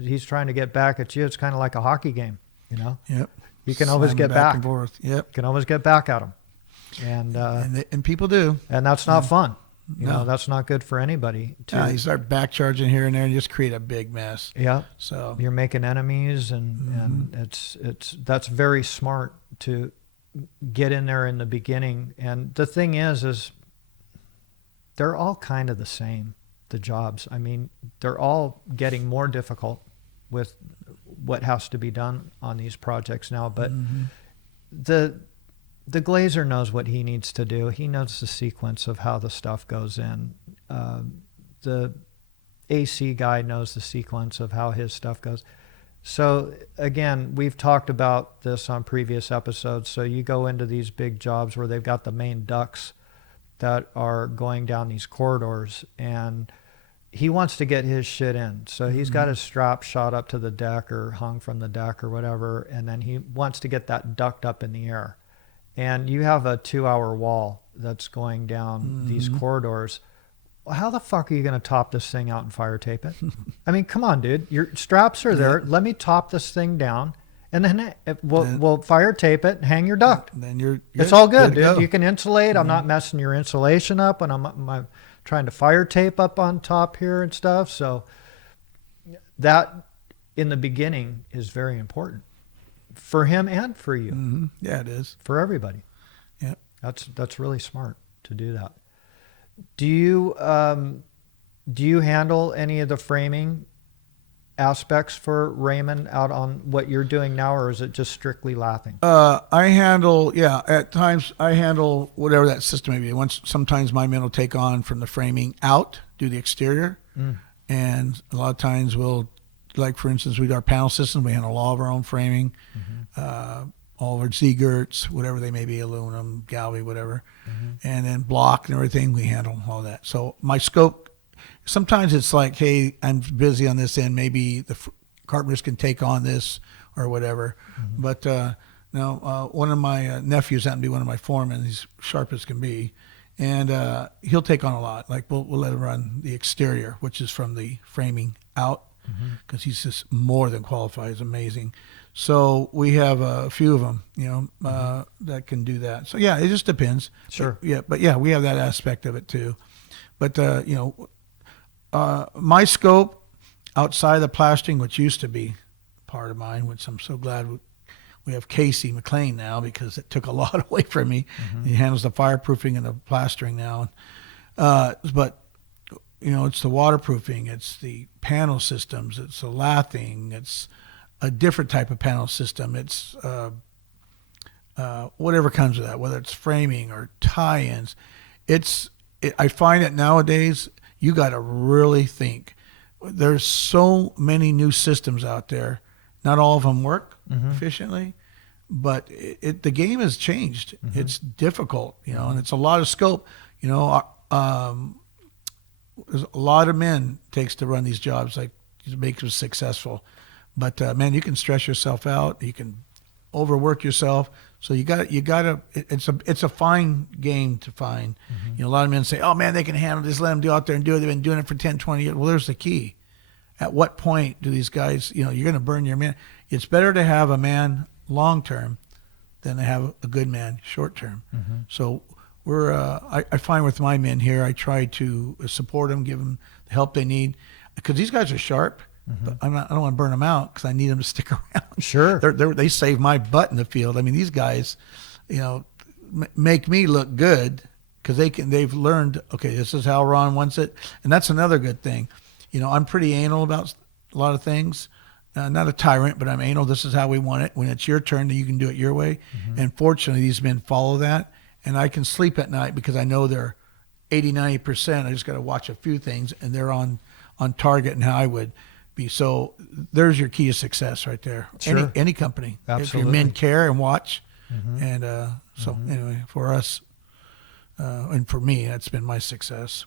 He's trying to get back at you. It's kind of like a hockey game, Yep. You can always get back and forth. Yep. You can always get back at them, and people do. And that's not fun. No. That's not good for anybody. You start back charging here and there and just create a big mess. Yeah. So you're making enemies, and that's very smart to get in there in the beginning. And the thing is they're all kind of the same, the jobs. They're all getting more difficult with what has to be done on these projects now. But the glazer knows what he needs to do. He knows the sequence of how the stuff goes in. The AC guy knows the sequence of how his stuff goes. So again, we've talked about this on previous episodes. So you go into these big jobs where they've got the main ducts that are going down these corridors, and he wants to get his shit in. So he's got his strap shot up to the deck or hung from the deck or whatever, and then he wants to get that duct up in the air. and you have a 2-hour wall that's going down these corridors. Well, how the fuck are you going to top this thing out and fire tape it? I mean, come on, dude. Your straps are there. Let me top this thing down, and then we'll fire tape it and hang your duct. Then it's all good, to dude. go. You can insulate. I'm not messing your insulation up when I'm trying to fire tape up on top here and stuff. So that in the beginning is very important for him and for you. Yeah, it is. For everybody. Yeah. That's really smart to do that. Do you handle any of the framing aspects for Raymond out on what you're doing now, or is it just strictly lathing? I handle, at times I handle whatever that system may be. Sometimes my men will take on from the framing out, do the exterior. And a lot of times we'll, like for instance, we do our panel system, we handle all of our own framing, all of our Z-girts, whatever they may be, aluminum, galvy, whatever. And then block and everything, we handle all that. So my scope, sometimes it's like, hey, I'm busy on this end. Maybe the carpenters can take on this or whatever. But now one of my nephews happened to be one of my foremen. He's sharp as can be. And he'll take on a lot. Like we'll let him run the exterior, which is from the framing out, because he's just more than qualified. He's amazing. So we have a few of them, that can do that. So yeah, it just depends. Sure. But yeah, we have that aspect of it too. But my scope outside of the plastering, which used to be part of mine, which I'm so glad we have Casey McLean now, because it took a lot away from me. He handles the fireproofing and the plastering now. But it's the waterproofing, it's the panel systems, it's the lathing, it's a different type of panel system. It's whatever comes with that, whether it's framing or tie-ins. I find that nowadays you got to really think. There's so many new systems out there. Not all of them work efficiently, but the game has changed. It's difficult, and it's a lot of scope. There's a lot of men takes to run these jobs, like to make them successful. But man, you can stress yourself out. You can overwork yourself. So you got to. It's a fine game to find. A lot of men say, "Oh man, they can handle this. Let them go out there and do it. They've been doing it for 10, 20 years." Well, there's the key. At what point do these guys? You're going to burn your man. It's better to have a man long term than to have a good man short term. So we're. I find with my men here, I try to support them, give them the help they need, because these guys are sharp. But I don't want to burn them out, because I need them to stick around. Sure. They save my butt in the field. I mean, these guys, make me look good, because they've learned, okay, this is how Ron wants it. And that's another good thing. I'm pretty anal about a lot of things. Not a tyrant, but I'm anal. This is how we want it. When it's your turn, then you can do it your way. And fortunately, these men follow that. And I can sleep at night, because I know they're 80, 90%. I just got to watch a few things, and they're on target and how I would be. So there's your key to success right there. Sure. Any company. Absolutely. If your men care and watch. And so anyway, for us, and for me, that's been my success.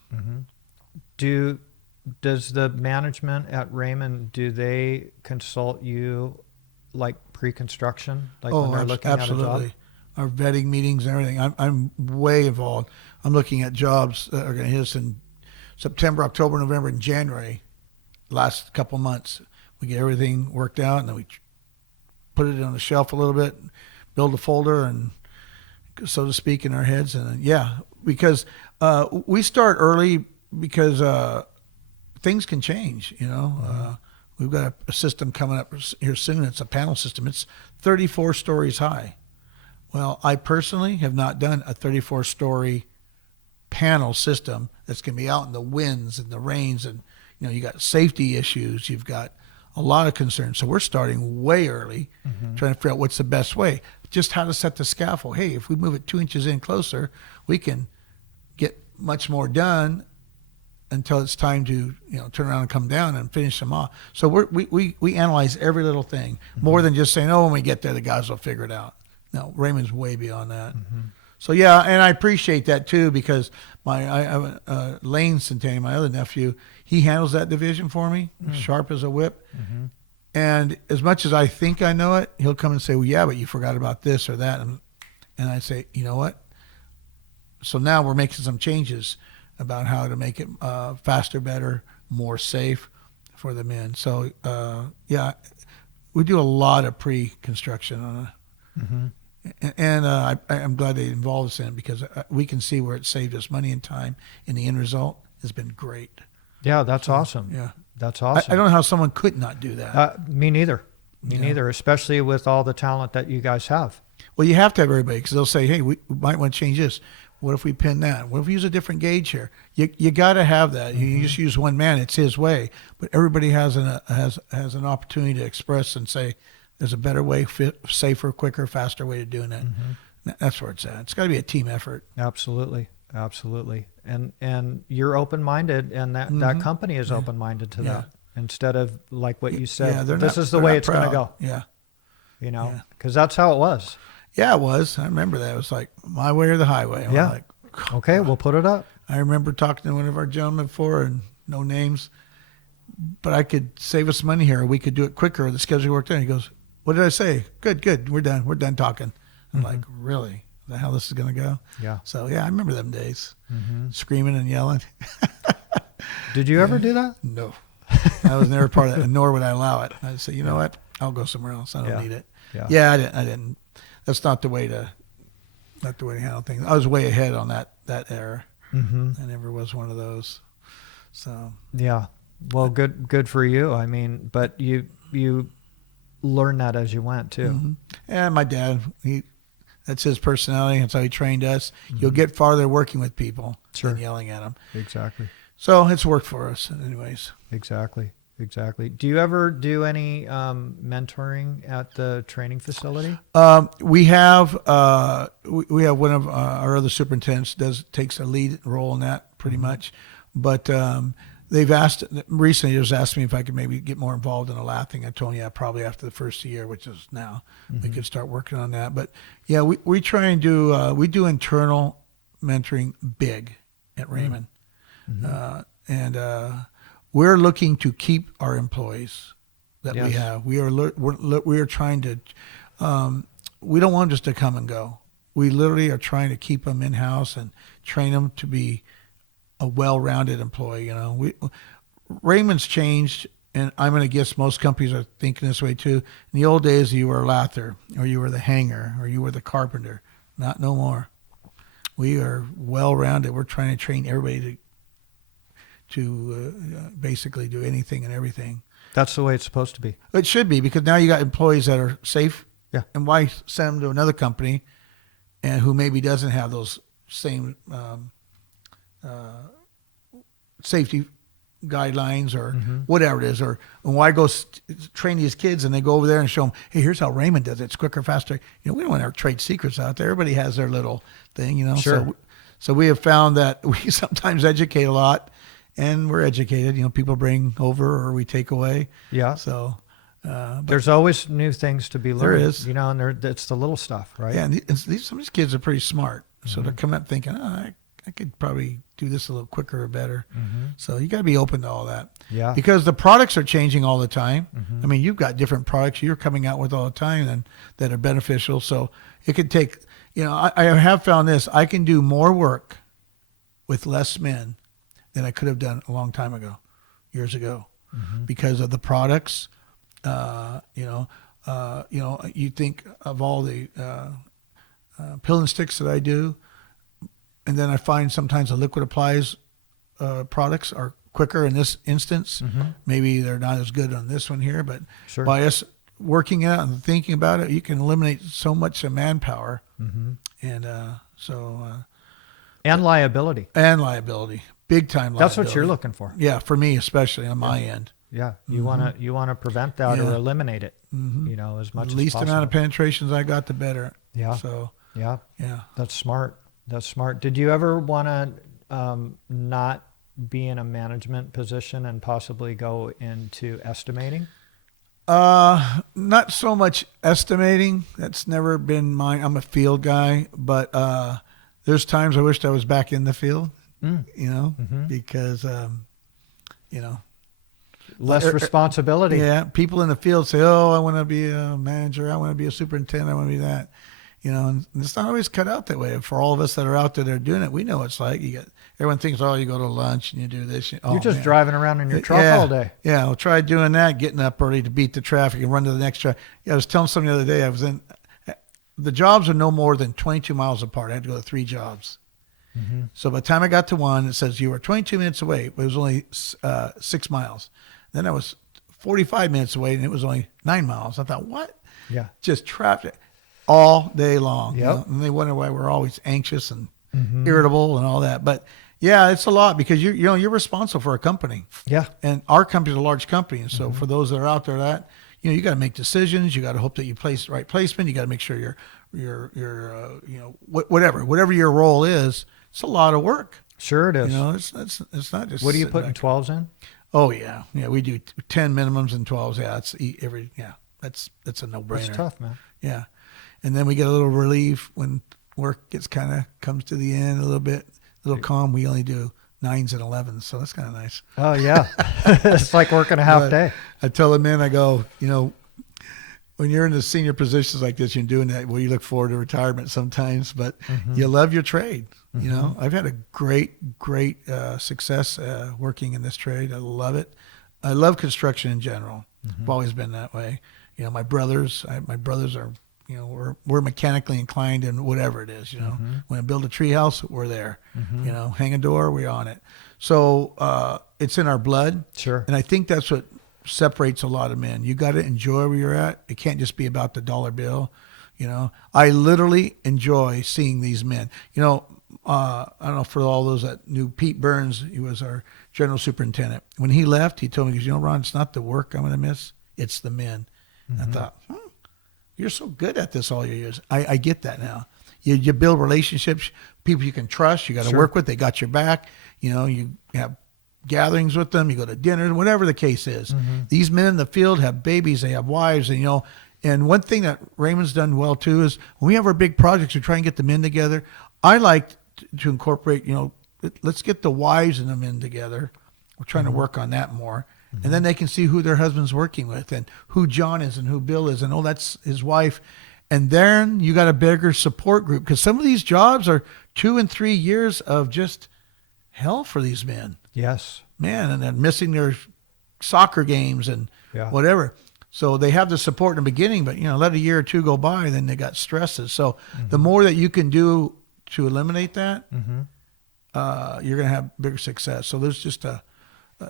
Does the management at Raymond, do they consult you like pre-construction, like when they're looking absolutely. at a job? Our vetting meetings and everything. I'm way involved. I'm looking at jobs that are going to hit us in September, October, November, and January. Last couple months, we get everything worked out, and then we put it on the shelf a little bit, build a folder, and so to speak, in our heads. And because we start early, because things can change. We've got a system coming up here soon. It's a panel system. It's 34 stories high. Well, I personally have not done a 34-story panel system that's going to be out in the winds and the rains, and you got safety issues. You've got a lot of concerns. So we're starting way early, trying to figure out what's the best way. Just how to set the scaffold. Hey, if we move it 2 inches in closer, we can get much more done until it's time to turn around and come down and finish them off. So we analyze every little thing, more than just saying, when we get there, the guys will figure it out. No, Raymond's way beyond that. So yeah, and I appreciate that too, because I have Lane Centanni, my other nephew, he handles that division for me, sharp as a whip. And as much as I think I know it, he'll come and say, well, yeah, but you forgot about this or that. And And I say, you know what? So now we're making some changes about how to make it faster, better, more safe for the men. So yeah, we do a lot of pre-construction on it. Mm-hmm. And I'm glad they involved us in it because we can see where it saved us money and time, and the end result has been great. Yeah, that's awesome. Yeah. That's awesome. I don't know how someone could not do that. Me neither. Me Yeah. neither, especially with all the talent that you guys have. Well, you have to have everybody because they'll say, hey, we might want to change this. What if we pin that? What if we use a different gauge here? You got to have that. You just use one man; it's his way. But everybody has an opportunity to express and say, "There's a better way, safer, quicker, faster way of doing it." That's where it's at. It's got to be a team effort. Absolutely, absolutely. And you're open minded, and that company is open minded to that. Instead of like what you said, this is the way it's going to go. Yeah, You know, because that's how it was. yeah, it was. I remember that. It was like my way or the highway. I was Yeah. like, Okay, we'll put it up. I remember talking to one of our gentlemen before, and no names, but I could save us money here. We could do it quicker. The schedule worked out. He goes, "What did I say? Good. We're done. We're done talking." I'm like, "Really? The hell this is gonna go?" Yeah. So yeah, I remember them days, screaming and yelling. Did you ever do that? No, I was never part of that, nor would I allow it. I'd say, you know what? I'll go somewhere else. I don't need it. Yeah. I didn't. That's not the way to handle things. I was way ahead on that era. I never was one of those. So Yeah. Well, good for you. I mean, but you learned that as you went too. And my dad, that's his personality. That's how he trained us. You'll get farther working with people than yelling at them. Exactly. So it's worked for us anyways. Exactly. Do you ever do any mentoring at the training facility? We have one of our other superintendents takes a lead role in that pretty much, but they've asked recently. Just asked me if I could maybe get more involved in the lathing. I told them, yeah, probably after the first year, which is now, we could start working on that. But yeah, we try and do we do internal mentoring big at Raymond, and we're looking to keep our employees that we have. We are trying to. We don't want just to come and go. We literally are trying to keep them in house and train them to be a well-rounded employee. You know, Raymond's changed, and I'm going to guess most companies are thinking this way too. In the old days, you were a lather, or you were the hanger, or you were the carpenter. Not no more. We are well-rounded. We're trying to train everybody to basically do anything and everything. That's the way it's supposed to be. It should be, because now you got employees that are safe. Yeah. And why send them to another company, and who maybe doesn't have those same safety guidelines or whatever it is, or and why go train these kids and they go over there and show them, hey, here's how Raymond does it. It's quicker, faster. You know, we don't want our trade secrets out there. Everybody has their little thing, you know. Sure. So we have found that we sometimes educate a lot, and we're educated. You know, people bring over or we take away. Yeah. So there's always new things to be learned. There is. You know, and it's the little stuff, right? yeah, and some of these kids are pretty smart. So they're coming up thinking, I could probably do this a little quicker or better. So you got to be open to all that. Yeah. Because the products are changing all the time. I mean, you've got different products you're coming out with all the time and that are beneficial. So it could take, you know, I have found this. I can do more work with less men than I could have done a long time ago, years ago, because of the products. You think of all the pill and sticks that I do, and then I find sometimes the liquid applies products are quicker in this instance. Maybe they're not as good on this one here, but by us working it out and thinking about it, you can eliminate so much manpower, and and liability. Big time liability. That's what you're looking for. Yeah, for me especially on my end. Yeah, you wanna prevent that or eliminate it. You know, as much the as least possible. amount of penetrations I got, the better. Yeah. So yeah, yeah, that's smart. Did you ever want to not be in a management position and possibly go into estimating? Not so much estimating. That's never been mine. I'm a field guy, but there's times I wished I was back in the field. You know, because you know. Less responsibility. Yeah, people in the field say, "Oh, I want to be a manager. I want to be a superintendent. I want to be that." And it's not always cut out that way. For all of us that are out there that are doing it, we know what it's like. Everyone thinks, oh, you go to lunch and you do this. You're just driving around in your truck yeah, all day. Yeah, well, try doing that, getting up early to beat the traffic and run to the next truck. Yeah, I was telling somebody the other day, the jobs are no more than 22 miles apart. I had to go to 3 jobs. Mm-hmm. So by the time I got to one, it says you were 22 minutes away. It was only 6 miles. Then I was 45 minutes away, and it was only 9 miles. I thought, what? Yeah. Just traffic all day long. Yep. And they wonder why we're always anxious and Mm-hmm. irritable and all that. But yeah, it's a lot because you're responsible for a company. Yeah. And our company is a large company. And so for those that are out there that, you got to make decisions. You got to hope that you place the right placement. You got to make sure whatever your role is, it's a lot of work. Sure it is. It's not just. What are you sitting putting back. 12s in? Oh yeah. Yeah. We do 10 minimums and 12s. Yeah. That's a no brainer. It's tough, man. Yeah. And then we get a little relief when work comes to the end a little bit, a little calm. We only do 9s and 11s. So that's kind of nice. Oh yeah. It's like working a half day. I tell the men, I go, when you're in the senior positions like this, you're doing that. Well, you look forward to retirement sometimes, but you love your trade. I've had a great success working in this trade. I love it. I love construction in general. I've always been that way. My brothers are, we're mechanically inclined in whatever it is. When I build a tree house, we're there. Hang a door, we're on it. So it's in our blood. Sure. And I think that's what separates a lot of men. You got to enjoy where you're at. It can't just be about the dollar bill. I literally enjoy seeing these men. I don't know, for all those that knew Pete Burns, he was our general superintendent. When he left, he told me, because, Ron, it's not the work I'm going to miss, it's the men. I thought, you're so good at this all your years. I get that now. You build relationships, people you can trust, you got to Sure. work with, they got your back. You have gatherings with them, you go to dinner, whatever the case is. These men in the field have babies, they have wives, and one thing that Raymond's done well too is when we have our big projects, we try and get the men together. I like to incorporate, let's get the wives and the men together. We're trying to work on that more. And then they can see who their husband's working with and who John is and who Bill is. And, that's his wife. And then you got a bigger support group, because some of these jobs are 2 and 3 years of just hell for these men. Yes. Man, and they're missing their soccer games and whatever. So they have the support in the beginning, but, let a year or 2 go by, and then they got stresses. So the more that you can do to eliminate that, you're going to have bigger success. So there's just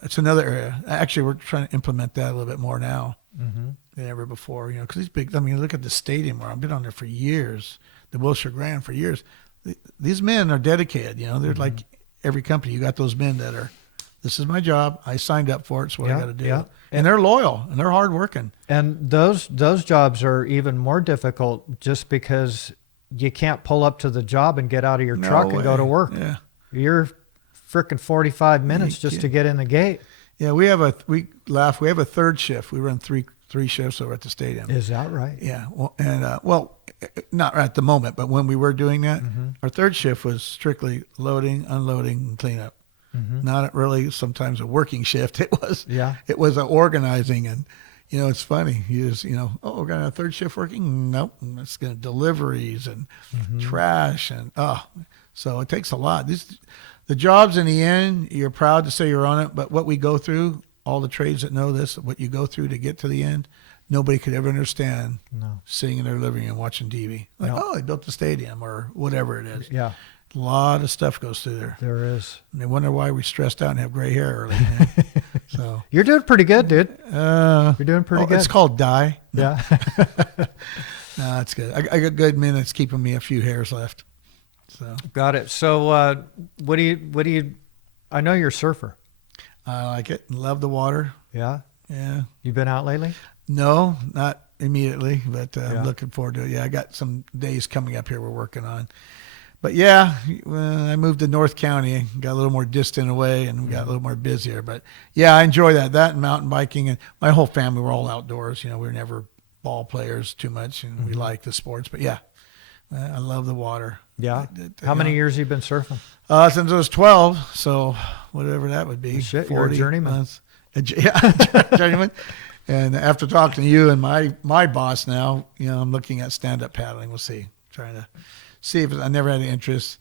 it's another area. Actually, we're trying to implement that a little bit more now than ever before, because these big, look at the stadium where I've been on there for years, the Wilshire Grand for years. These men are dedicated, they're like every company. You got those men that are, this is my job. I signed up for it. It's what I got to do. Yeah. And they're loyal and they're hardworking. And those jobs are even more difficult just because you can't pull up to the job and get out of your truck and go to work. Yeah. You're freaking 45 minutes just to get in the gate. Yeah, we have a third shift. We run three shifts over at the stadium. Is that right? Yeah. Well, and not at the moment, but when we were doing that, our third shift was strictly loading, unloading, and cleanup. Not really sometimes a working shift. It was a organizing, and it's funny. You just we're gonna have third shift working. Nope, it's gonna deliveries and trash and so it takes a lot. The jobs in the end, you're proud to say you're on it, but what we go through, all the trades that know this, what you go through to get to the end, nobody could ever understand. No. Sitting in their living room watching TV, like, they built the stadium or whatever it is. Yeah. A lot of stuff goes through there. There is. And they wonder why we stressed out and have gray hair early. So you're doing pretty good, dude. You're doing pretty good. It's called dye. Yeah. No, it's good. I got good men that's keeping me a few hairs left. So got it. So what do you? I know you're a surfer. I like it. Love the water. Yeah. Yeah. You been out lately? No, not immediately, but I'm looking forward to it. Yeah, I got some days coming up here we're working on. But yeah, I moved to North County, got a little more distant away, and we got a little more busier. But yeah, I enjoy that and mountain biking. And my whole family, we're all outdoors. We were never ball players too much, and we like the sports. But yeah, I love the water. Yeah. How many years have you been surfing? Since I was 12, so whatever that would be. Shit, you're a journeyman. Months. Yeah, journeyman. And after talking to you and my boss now, I'm looking at stand-up paddling. We'll see. trying to see if I never had any interest.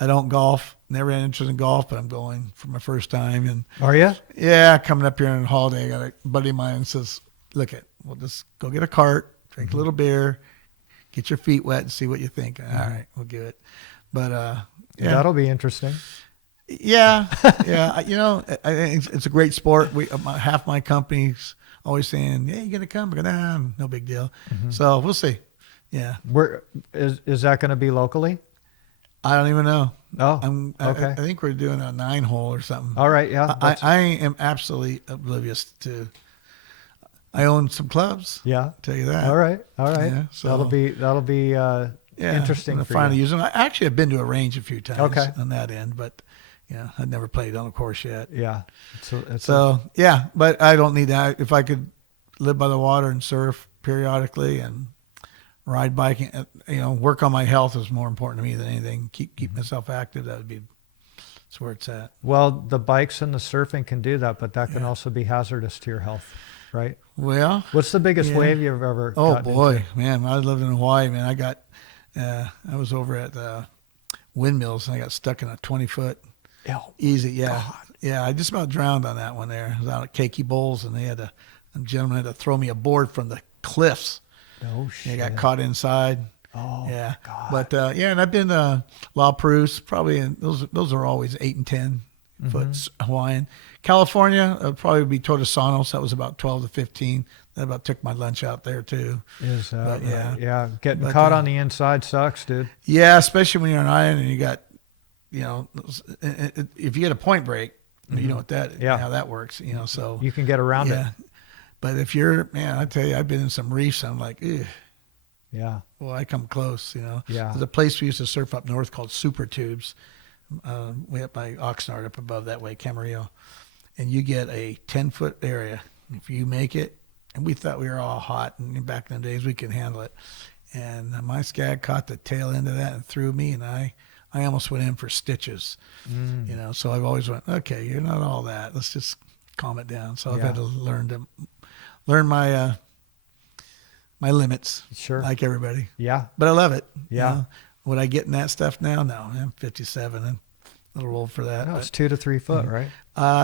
I don't golf, never had interest in golf, but I'm going for my first time. And Are you? yeah, coming up here on a holiday, I got a buddy of mine says, look we'll just go get a cart, drink a little beer, get your feet wet and see what you think. All right, we'll do it. But yeah. That'll be interesting. Yeah. You know, I think it's a great sport. Half my company's always saying, "Hey, you gonna come?" I go, "Nah, no big deal." So we'll see. Yeah. Where is that going to be locally? I don't even know. Oh, okay. I think we're doing a 9-hole or something. All right, yeah. I am absolutely oblivious to. I own some clubs. Yeah. I'll tell you that. All right. Yeah, so that'll be interesting. I'm For finally you. use them. I actually have been to a range a few times. Okay. On that end, but I've never played on a course yet. Yeah. Yeah, but I don't need that. If I could live by the water and surf periodically and ride biking, work on my health is more important to me than anything. Keep myself active. That's where it's at. Well, the bikes and the surfing can do that, but that can also be hazardous to your health, right? Well, What's the biggest wave you've ever? oh gotten boy, into? man, when I lived in Hawaii, man, I was over at windmills and I got stuck in a 20-foot Oh, easy. Yeah. God. Yeah. I just about drowned on that one there. I was out at Keiki Bowls and a gentleman had to throw me a board from the cliffs. No shit. I got caught inside. Oh, Yeah. God. But and I've been La Perouse, probably those are always 8 and 10 foot Hawaiian. California probably would be Totosanos. That was about 12 to 15. That about took my lunch out there too. Is that But, yeah. right? Yeah. Getting But, caught on the inside sucks, dude. Yeah, especially when you're on an island and you got, if you get a point break, you know what how that works. So You can get around it. But if you're, man, I tell you, I've been in some reefs. I'm like, ugh. Yeah. Well, I come close, Yeah. There's a place we used to surf up north called Super Tubes, way up by Oxnard, up above that way, Camarillo. And you get a 10-foot area. If you make it, and we thought we were all hot, and back in the days we could handle it. And my skag caught the tail end of that and threw me, and I almost went in for stitches, So I've always went, okay, you're not all that. Let's just calm it down. So I've had to learn my my limits, Sure. like everybody. Yeah. But I love it. Yeah. Would I get in that stuff now? No, I'm 57 and a little old for that. No, it's 2 to 3 foot, right?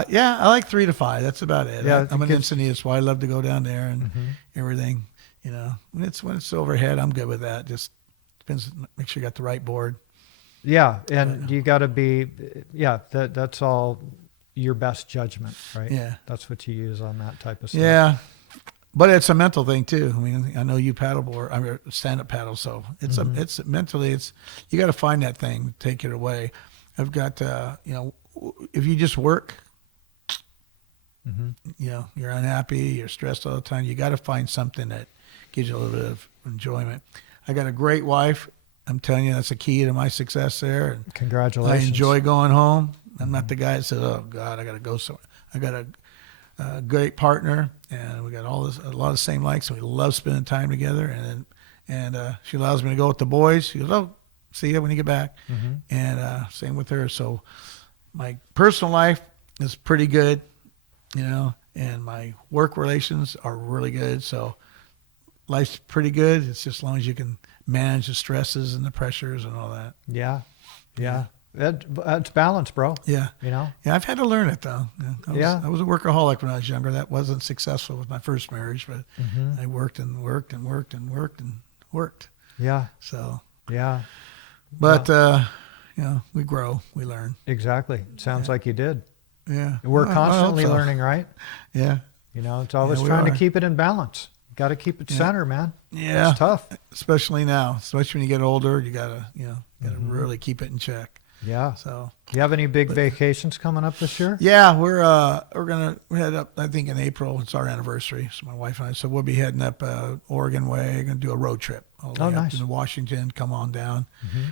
Yeah, I like 3 to 5. That's about it. Yeah, I'm an Encinitas, so I love to go down there and everything. When it's overhead, I'm good with that. Just depends. Make sure you got the right board. Yeah, and you got to be, that's all your best judgment, right? Yeah. That's what you use on that type of stuff. Yeah. But it's a mental thing too. I mean, I know you paddleboard, I mean, stand-up paddle, so it's it's mentally, you got to find that thing, take it away. I've got, if you just work, you're unhappy, you're stressed all the time. You got to find something that gives you a little bit of enjoyment. I got a great wife. I'm telling you, that's the key to my success there. And Congratulations. I enjoy going home. I'm not the guy that says, "Oh God, I got to go somewhere." I got a great partner, and we got a lot of the same likes, and we love spending time together. And she allows me to go with the boys. She goes, "Oh, see you when you get back," and same with her. So my personal life is pretty good, and my work relations are really good. So life's pretty good. It's just as long as you can manage the stresses and the pressures and all that. Yeah. That's balance, bro. Yeah. Yeah, I've had to learn it though. I was a workaholic when I was younger. That wasn't successful with my first marriage, but I worked and worked and worked and worked and worked. Yeah. So, yeah. but, we grow, we learn. Exactly. Sounds like you did. Yeah. We're I hope constantly so. learning, right? Yeah. It's always we trying to are. keep it in balance. Got to keep it center, man. Yeah. It's tough. Especially now, especially when you get older, you gotta, really keep it in check. Yeah. So, You have any big vacations coming up this year? yeah, we're gonna head up. I think in April. It's our anniversary. So my wife and I. So we'll be heading up Oregon way. Gonna do a road trip all the way up Nice. into Washington. Come on down.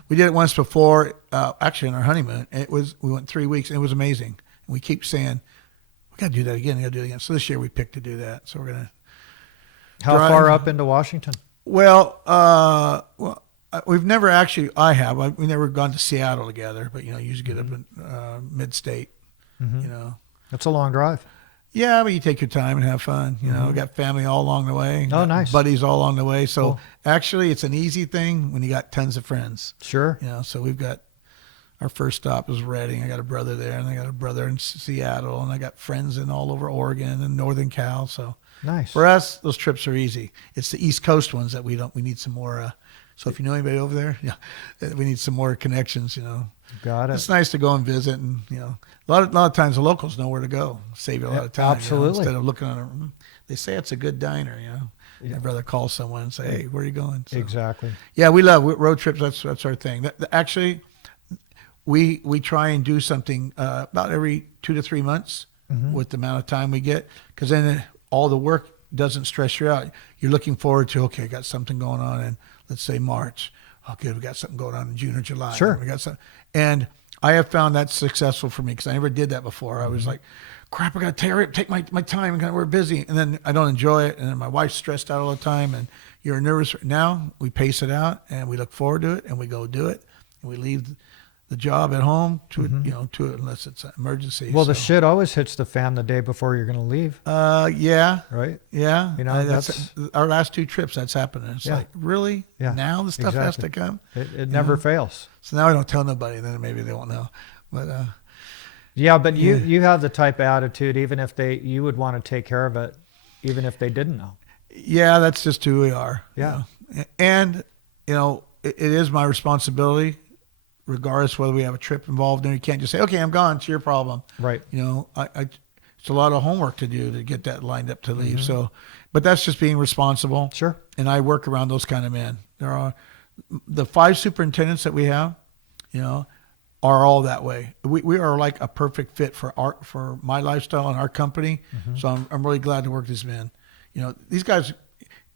We did it once before. Actually, on our honeymoon, we went 3 weeks. And it was amazing. And we keep saying we got to do that again. We got to do it again. So this year we picked to do that. So we're gonna. How drive. far up into Washington? Well, we've never actually. We never gone to Seattle together, but usually get up in mid-state. That's a long drive. Yeah, but you take your time and have fun. You know, got family all along the way. Oh, got nice. buddies all along the way. So Cool. actually, it's an easy thing when you got tons of friends. Sure. You know, so we've got our first stop is Reading. I got a brother there, and I got a brother in Seattle, and I got friends in all over Oregon and Northern Cal. So Nice. for us, those trips are easy. It's the East Coast ones that we don't. We need some more. So if you know anybody over there, yeah, we need some more connections. You know, Got it. it's nice to go and visit, and you know, a lot of times the locals know where to go. Save you a lot of time. Absolutely. You know, instead of looking on it, they say it's a good diner. You know, Yeah. I'd rather call someone and say, "Hey, where are you going?" So, Exactly. yeah, we love road trips. That's our thing. Actually, we try and do something about every 2 to 3 months with the amount of time we get, because then all the work doesn't stress you out. You're looking forward to, okay, I got something going on in, let's say, March. Okay, we got something going on in June or July. Sure. We got some, and I have found that successful for me because I never did that before. I was like, crap, I got to take my time, and we're busy, and then I don't enjoy it, and then my wife's stressed out all the time, and you're nervous. Now we pace it out, and we look forward to it, and we go do it, and we leave the job at home to it unless it's an emergency. Well, the shit always hits the fan the day before you're going to leave, yeah, right? yeah. You know, That's our last 2 trips. That's happening. It's Yeah. like, really? Yeah, Now the stuff has to exactly. come. It never fails. So now I don't tell nobody. Then maybe they won't know. But Yeah, but you have the type of attitude, even if you would want to take care of it, even if they didn't know. yeah, that's just who we are. Yeah. You know? And you know, it is my responsibility, regardless whether we have a trip involved. And you can't just say, "Okay, I'm gone. It's your problem." Right. You know, it's a lot of homework to do to get that lined up to leave. So, but that's just being responsible. Sure. And I work around those kind of men. There are the 5 superintendents that we have, you know, are all that way. We are like a perfect fit for my lifestyle and our company. So I'm really glad to work with these men. You know, these guys,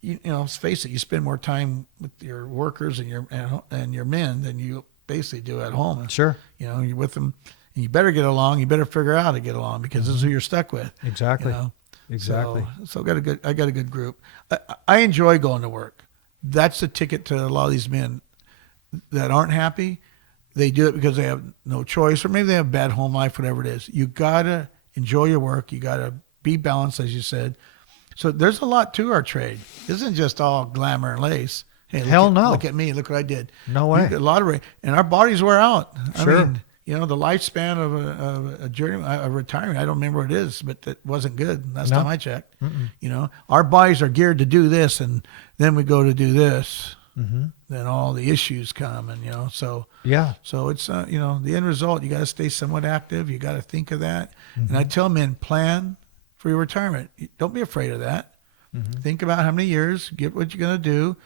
you know, let's face it, you spend more time with your workers and your men than you basically do at home. And, Sure. you know, you're with them, and you better get along. You better figure out how to get along, because this is who you're stuck with. Exactly. You know? Exactly. So I got a good group. I enjoy going to work. That's the ticket to a lot of these men that aren't happy. They do it because they have no choice, or maybe they have bad home life, whatever it is. You gotta enjoy your work. You gotta be balanced, as you said. So there's a lot to our trade. It isn't just all glamour and lace. Hey, Hell no. Look at me. Look what I did. No way. You get a lot of and our bodies wear out. Sure. I mean, you know, the lifespan of a journey, a retirement, I don't remember what it is, but it wasn't good last No. time I checked. You know, our bodies are geared to do this, and then we go to do this. Then all the issues come, and you know, so Yeah. so it's you know, the end result. You got to stay somewhat active. You got to think of that. And I tell men, plan for your retirement. Don't be afraid of that. Think about how many years. Get what you're gonna do.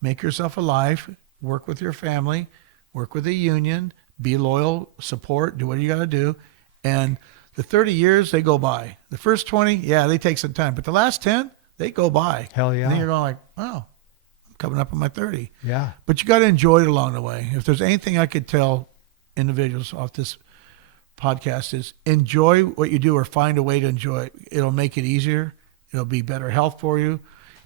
Make yourself a life. Work with your family. Work with the union. Be loyal. Support. Do what you got to do. And the 30 years, they go by. The first 20, yeah, they take some time, but the last 10, they go by. Hell yeah. And then you're going like, wow, I'm coming up on my 30. Yeah. But you got to enjoy it along the way. If there's anything I could tell individuals off this podcast, is enjoy what you do, or find a way to enjoy it. It'll make it easier. It'll be better health for you.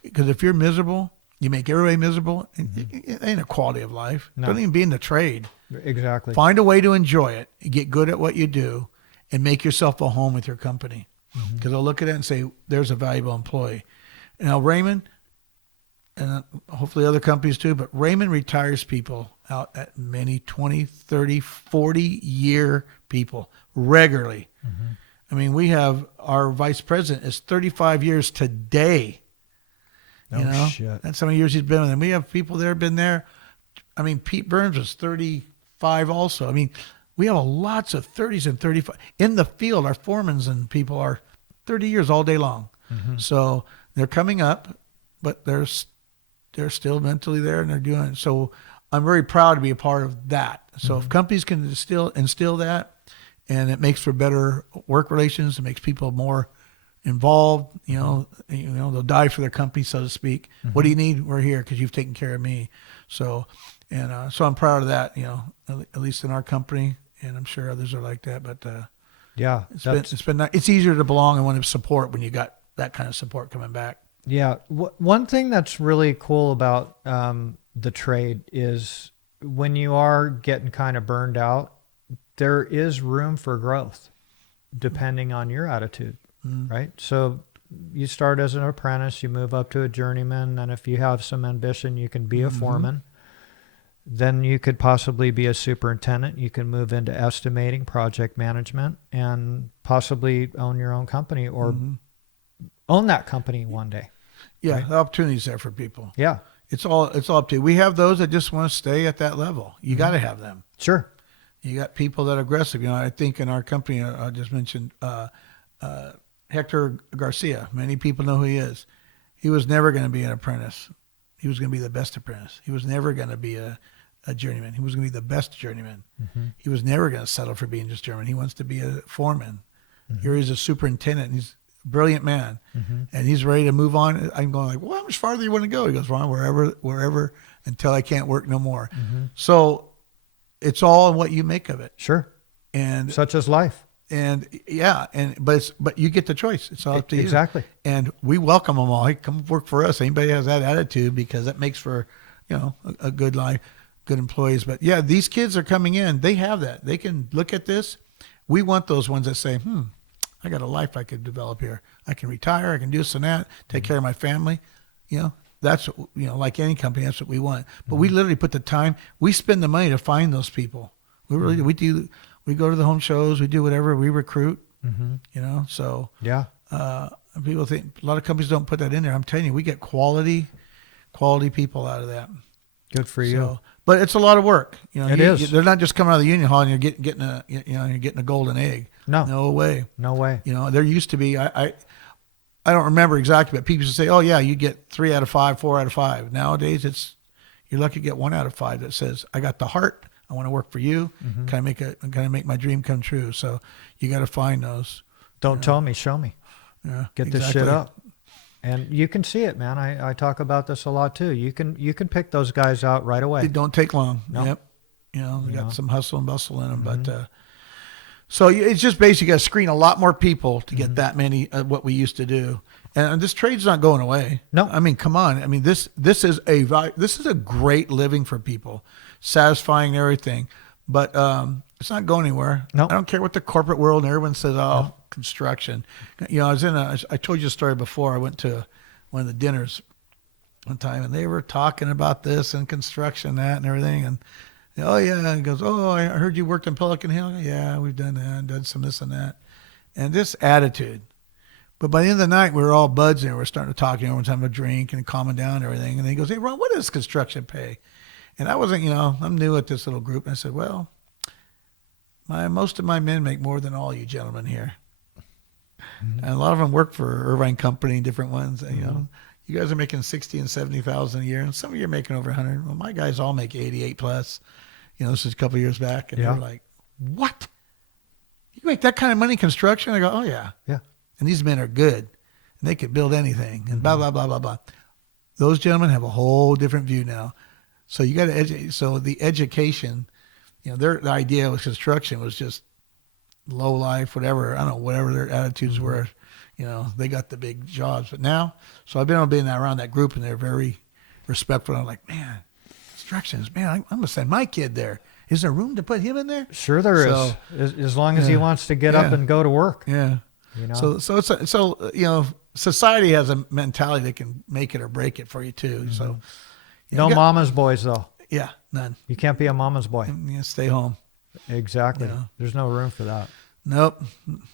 Because if you're miserable, you make everybody miserable. It ain't a quality of life. No. Don't even be in the trade. Exactly. Find a way to enjoy it. Get good at what you do, and make yourself a home with your company. Because they'll look at it and say, there's a valuable employee. Now, Raymond, and hopefully other companies too, but Raymond retires people out at many 20, 30, 40-year people regularly. I mean, we have our vice president is 35 years today. No You know, shit. that's how many years he's been with them. We have people there been there. I mean, Pete Burns was 35 also. I mean, we have lots of 30s and 35 in the field. Our foremans and people are 30 years all day long. So they're coming up, but they're still mentally there, and they're doing it. So I'm very proud to be a part of that. So if companies can instill that, and it makes for better work relations, it makes people more involved. You know, they'll die for their company, so to speak. What do you need? We're here because you've taken care of me. So, and so I'm proud of that. You know, at least in our company, and I'm sure others are like that. But Yeah. it's been nice. It's easier to belong and want to support when you got that kind of support coming back. Yeah. One thing that's really cool about the trade is when you are getting kind of burned out, there is room for growth depending on your attitude. right? So you start as an apprentice, you move up to a journeyman, and if you have some ambition, you can be a foreman. Then you could possibly be a superintendent. You can move into estimating, project management, and possibly own your own company or own that company one day. Yeah, right? the opportunities there for people. Yeah, It's all up to you. We have those that just want to stay at that level. You got to have them. sure. You got people that are aggressive. I think in our company, I just mentioned Hector Garcia. Many people know who he is. He was never going to be an apprentice. He was going to be the best apprentice. He was never going to be a journeyman. He was going to be the best journeyman. He was never going to settle for being just journeyman. He wants to be a foreman. Here he's a superintendent. He's a brilliant man, and he's ready to move on. I'm going like, well, how much farther do you want to go? He goes, Ron, wherever, until I can't work no more. So it's all in what you make of it. Sure. And Such as life. and yeah, but you get the choice. It's all up to you. Exactly. And we welcome them all. Hey, come work for us. Anybody has that attitude, because that makes for, a good life, good employees. But yeah, these kids are coming in. They have that. They can look at this. We want those ones that say, I got a life I could develop here. I can retire. I can do this and that. Take care of my family. That's like any company, that's what we want. But we literally put the time. We spend the money to find those people. We really do. We do. We go to the home shows. We do whatever. We recruit. So Yeah. people think a lot of companies don't put that in there. I'm telling you, we get quality people out of that. Good for you. So, but it's a lot of work. It is. They're not just coming out of the union hall and you're getting a golden egg. No way. No way. There used to be. I don't remember exactly, but people used to say, "Oh yeah, you get 3 out of 5, 4 out of 5." Nowadays, you're lucky to get 1 out of 5 that says, "I got the heart. I want to work for you. Can I make my dream come true?" So you got to find those. Don't tell me, show me. Yeah, Get this shit up. And you can see it, man. I talk about this a lot too. You can pick those guys out right away. It don't take long. No. Yep. They got some hustle and bustle in them, but. So it's just basically got to screen a lot more people to get that many what we used to do, and this trade's not going away. No, I mean, come on. I mean, this is a great living for people, satisfying and everything, but it's not going anywhere. No, I don't care what the corporate world and everyone says. Oh, construction. I told you a story before. I went to one of the dinners one time, and they were talking about this and construction, that, and everything, and. Oh yeah, and he goes, oh, I heard you worked in Pelican Hill. Yeah, we've done that, done some this and that, and this attitude. But by the end of the night, we were all buds and we're starting to talk. Everyone's having a drink and calming down and everything. And then he goes, hey Ron, what does construction pay? And I wasn't, I'm new at this little group. And I said, well, most of my men make more than all you gentlemen here, and a lot of them work for Irvine Company, different ones. And, you guys are making 60 and 70,000 a year, and some of you are making over 100. Well, my guys all make 88 plus. This is a couple of years back, and they're like, "What? You make that kind of money in construction?" I go, "Oh yeah, yeah." And these men are good, and they could build anything, and blah blah blah blah blah. Those gentlemen have a whole different view now. So you got to educate. So the education, the idea with construction was just low life, whatever. I don't know, whatever their attitudes were. They got the big jobs, but now, so I've been around that group, and they're very respectful. I'm like, man, constructions, man, I'm gonna send my kid there. Is there room to put him in there? Sure, there is. As long as he wants to get up and go to work. Yeah. So society has a mentality that can make it or break it for you too. So no mama's boys though. Yeah, none. You can't be a mama's boy. Stay home. Exactly. There's no room for that. Nope.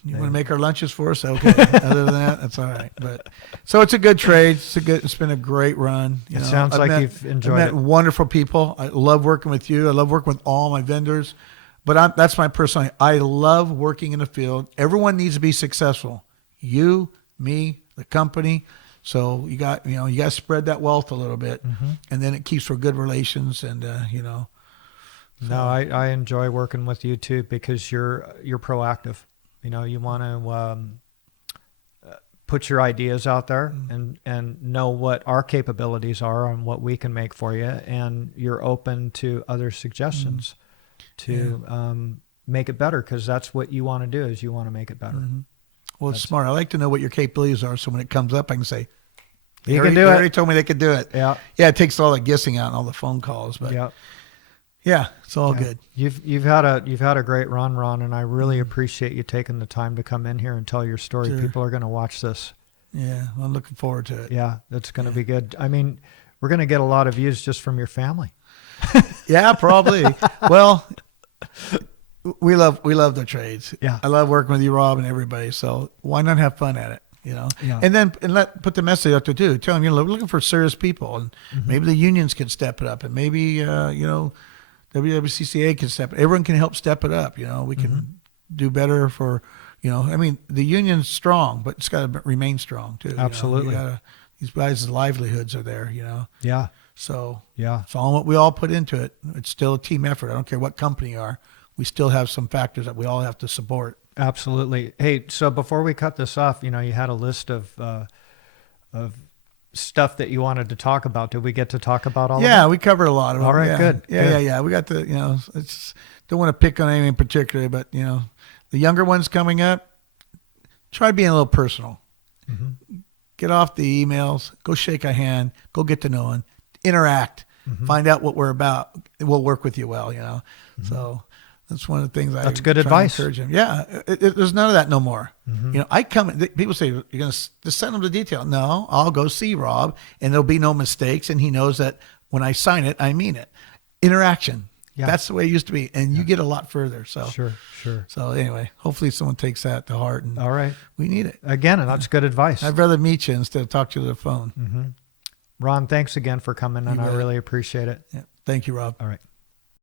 You want to make our lunches for us? Okay. Other than that, that's all right. But so it's a good trade. It's been a great run. It sounds like you've enjoyed it. I've met wonderful people. I love working with you. I love working with all my vendors. But that's my personality. I love working in the field. Everyone needs to be successful. You, me, the company. So you got to spread that wealth a little bit, and then it keeps for good relations and No, I enjoy working with you too, because you're proactive. You want to put your ideas out there and know what our capabilities are and what we can make for you, and you're open to other suggestions to make it better, because that's what you want to do, is you want to make it better. Well, it's smart. I like to know what your capabilities are, so when it comes up, I can say, you can do it. They already told me they could do it. Yeah. Yeah, it takes all the guessing out and all the phone calls, but. Yeah. Yeah, it's all Yeah. good. You've had a great run, Ron, and I really appreciate you taking the time to come in here and tell your story. Sure. People are going to watch this. Yeah, well, I'm looking forward to it. Yeah, it's going to Yeah. be good. I mean, we're going to get a lot of views just from your family. Yeah, probably. Well, we love the trades. Yeah. I love working with you, Rob, and everybody. So why not have fun at it? You know, Yeah. and then put the message out there too. Tell them, we're looking for serious people, and maybe the unions can step it up, and maybe WWCCA can step it. Everyone can help step it up. We can do better for. I mean, the union's strong, but it's got to remain strong too. Absolutely. These guys' livelihoods are there. Yeah. So Yeah. it's all what we all put into it. It's still a team effort. I don't care what company you are. We still have some factors that we all have to support. Absolutely. Hey, so before we cut this off, you had a list of stuff that you wanted to talk about. Did we get to talk about all of it? Yeah, we covered a lot of them. All right, yeah. good. Yeah, Good. yeah. We got the, it's don't want to pick on anything in particular, but the younger ones coming up, try being a little personal. Get off the emails, go shake a hand, go get to know them, interact, find out what we're about. We'll work with you well, So that's one of the things That's I good try to advice. encourage them. Yeah, there's none of that no more. I come. People say you're going to just send them the detail. No, I'll go see Rob, and there'll be no mistakes, and he knows that when I sign it, I mean it. Interaction. Yeah. That's the way it used to be, and you get a lot further. So Sure. So anyway, hopefully someone takes that to heart, and All right. we need it. Again, and that's good advice. I'd rather meet you instead of talk to you on the phone. Ron, thanks again for coming, and You I bet. really appreciate it. Yeah. Thank you, Rob. All right.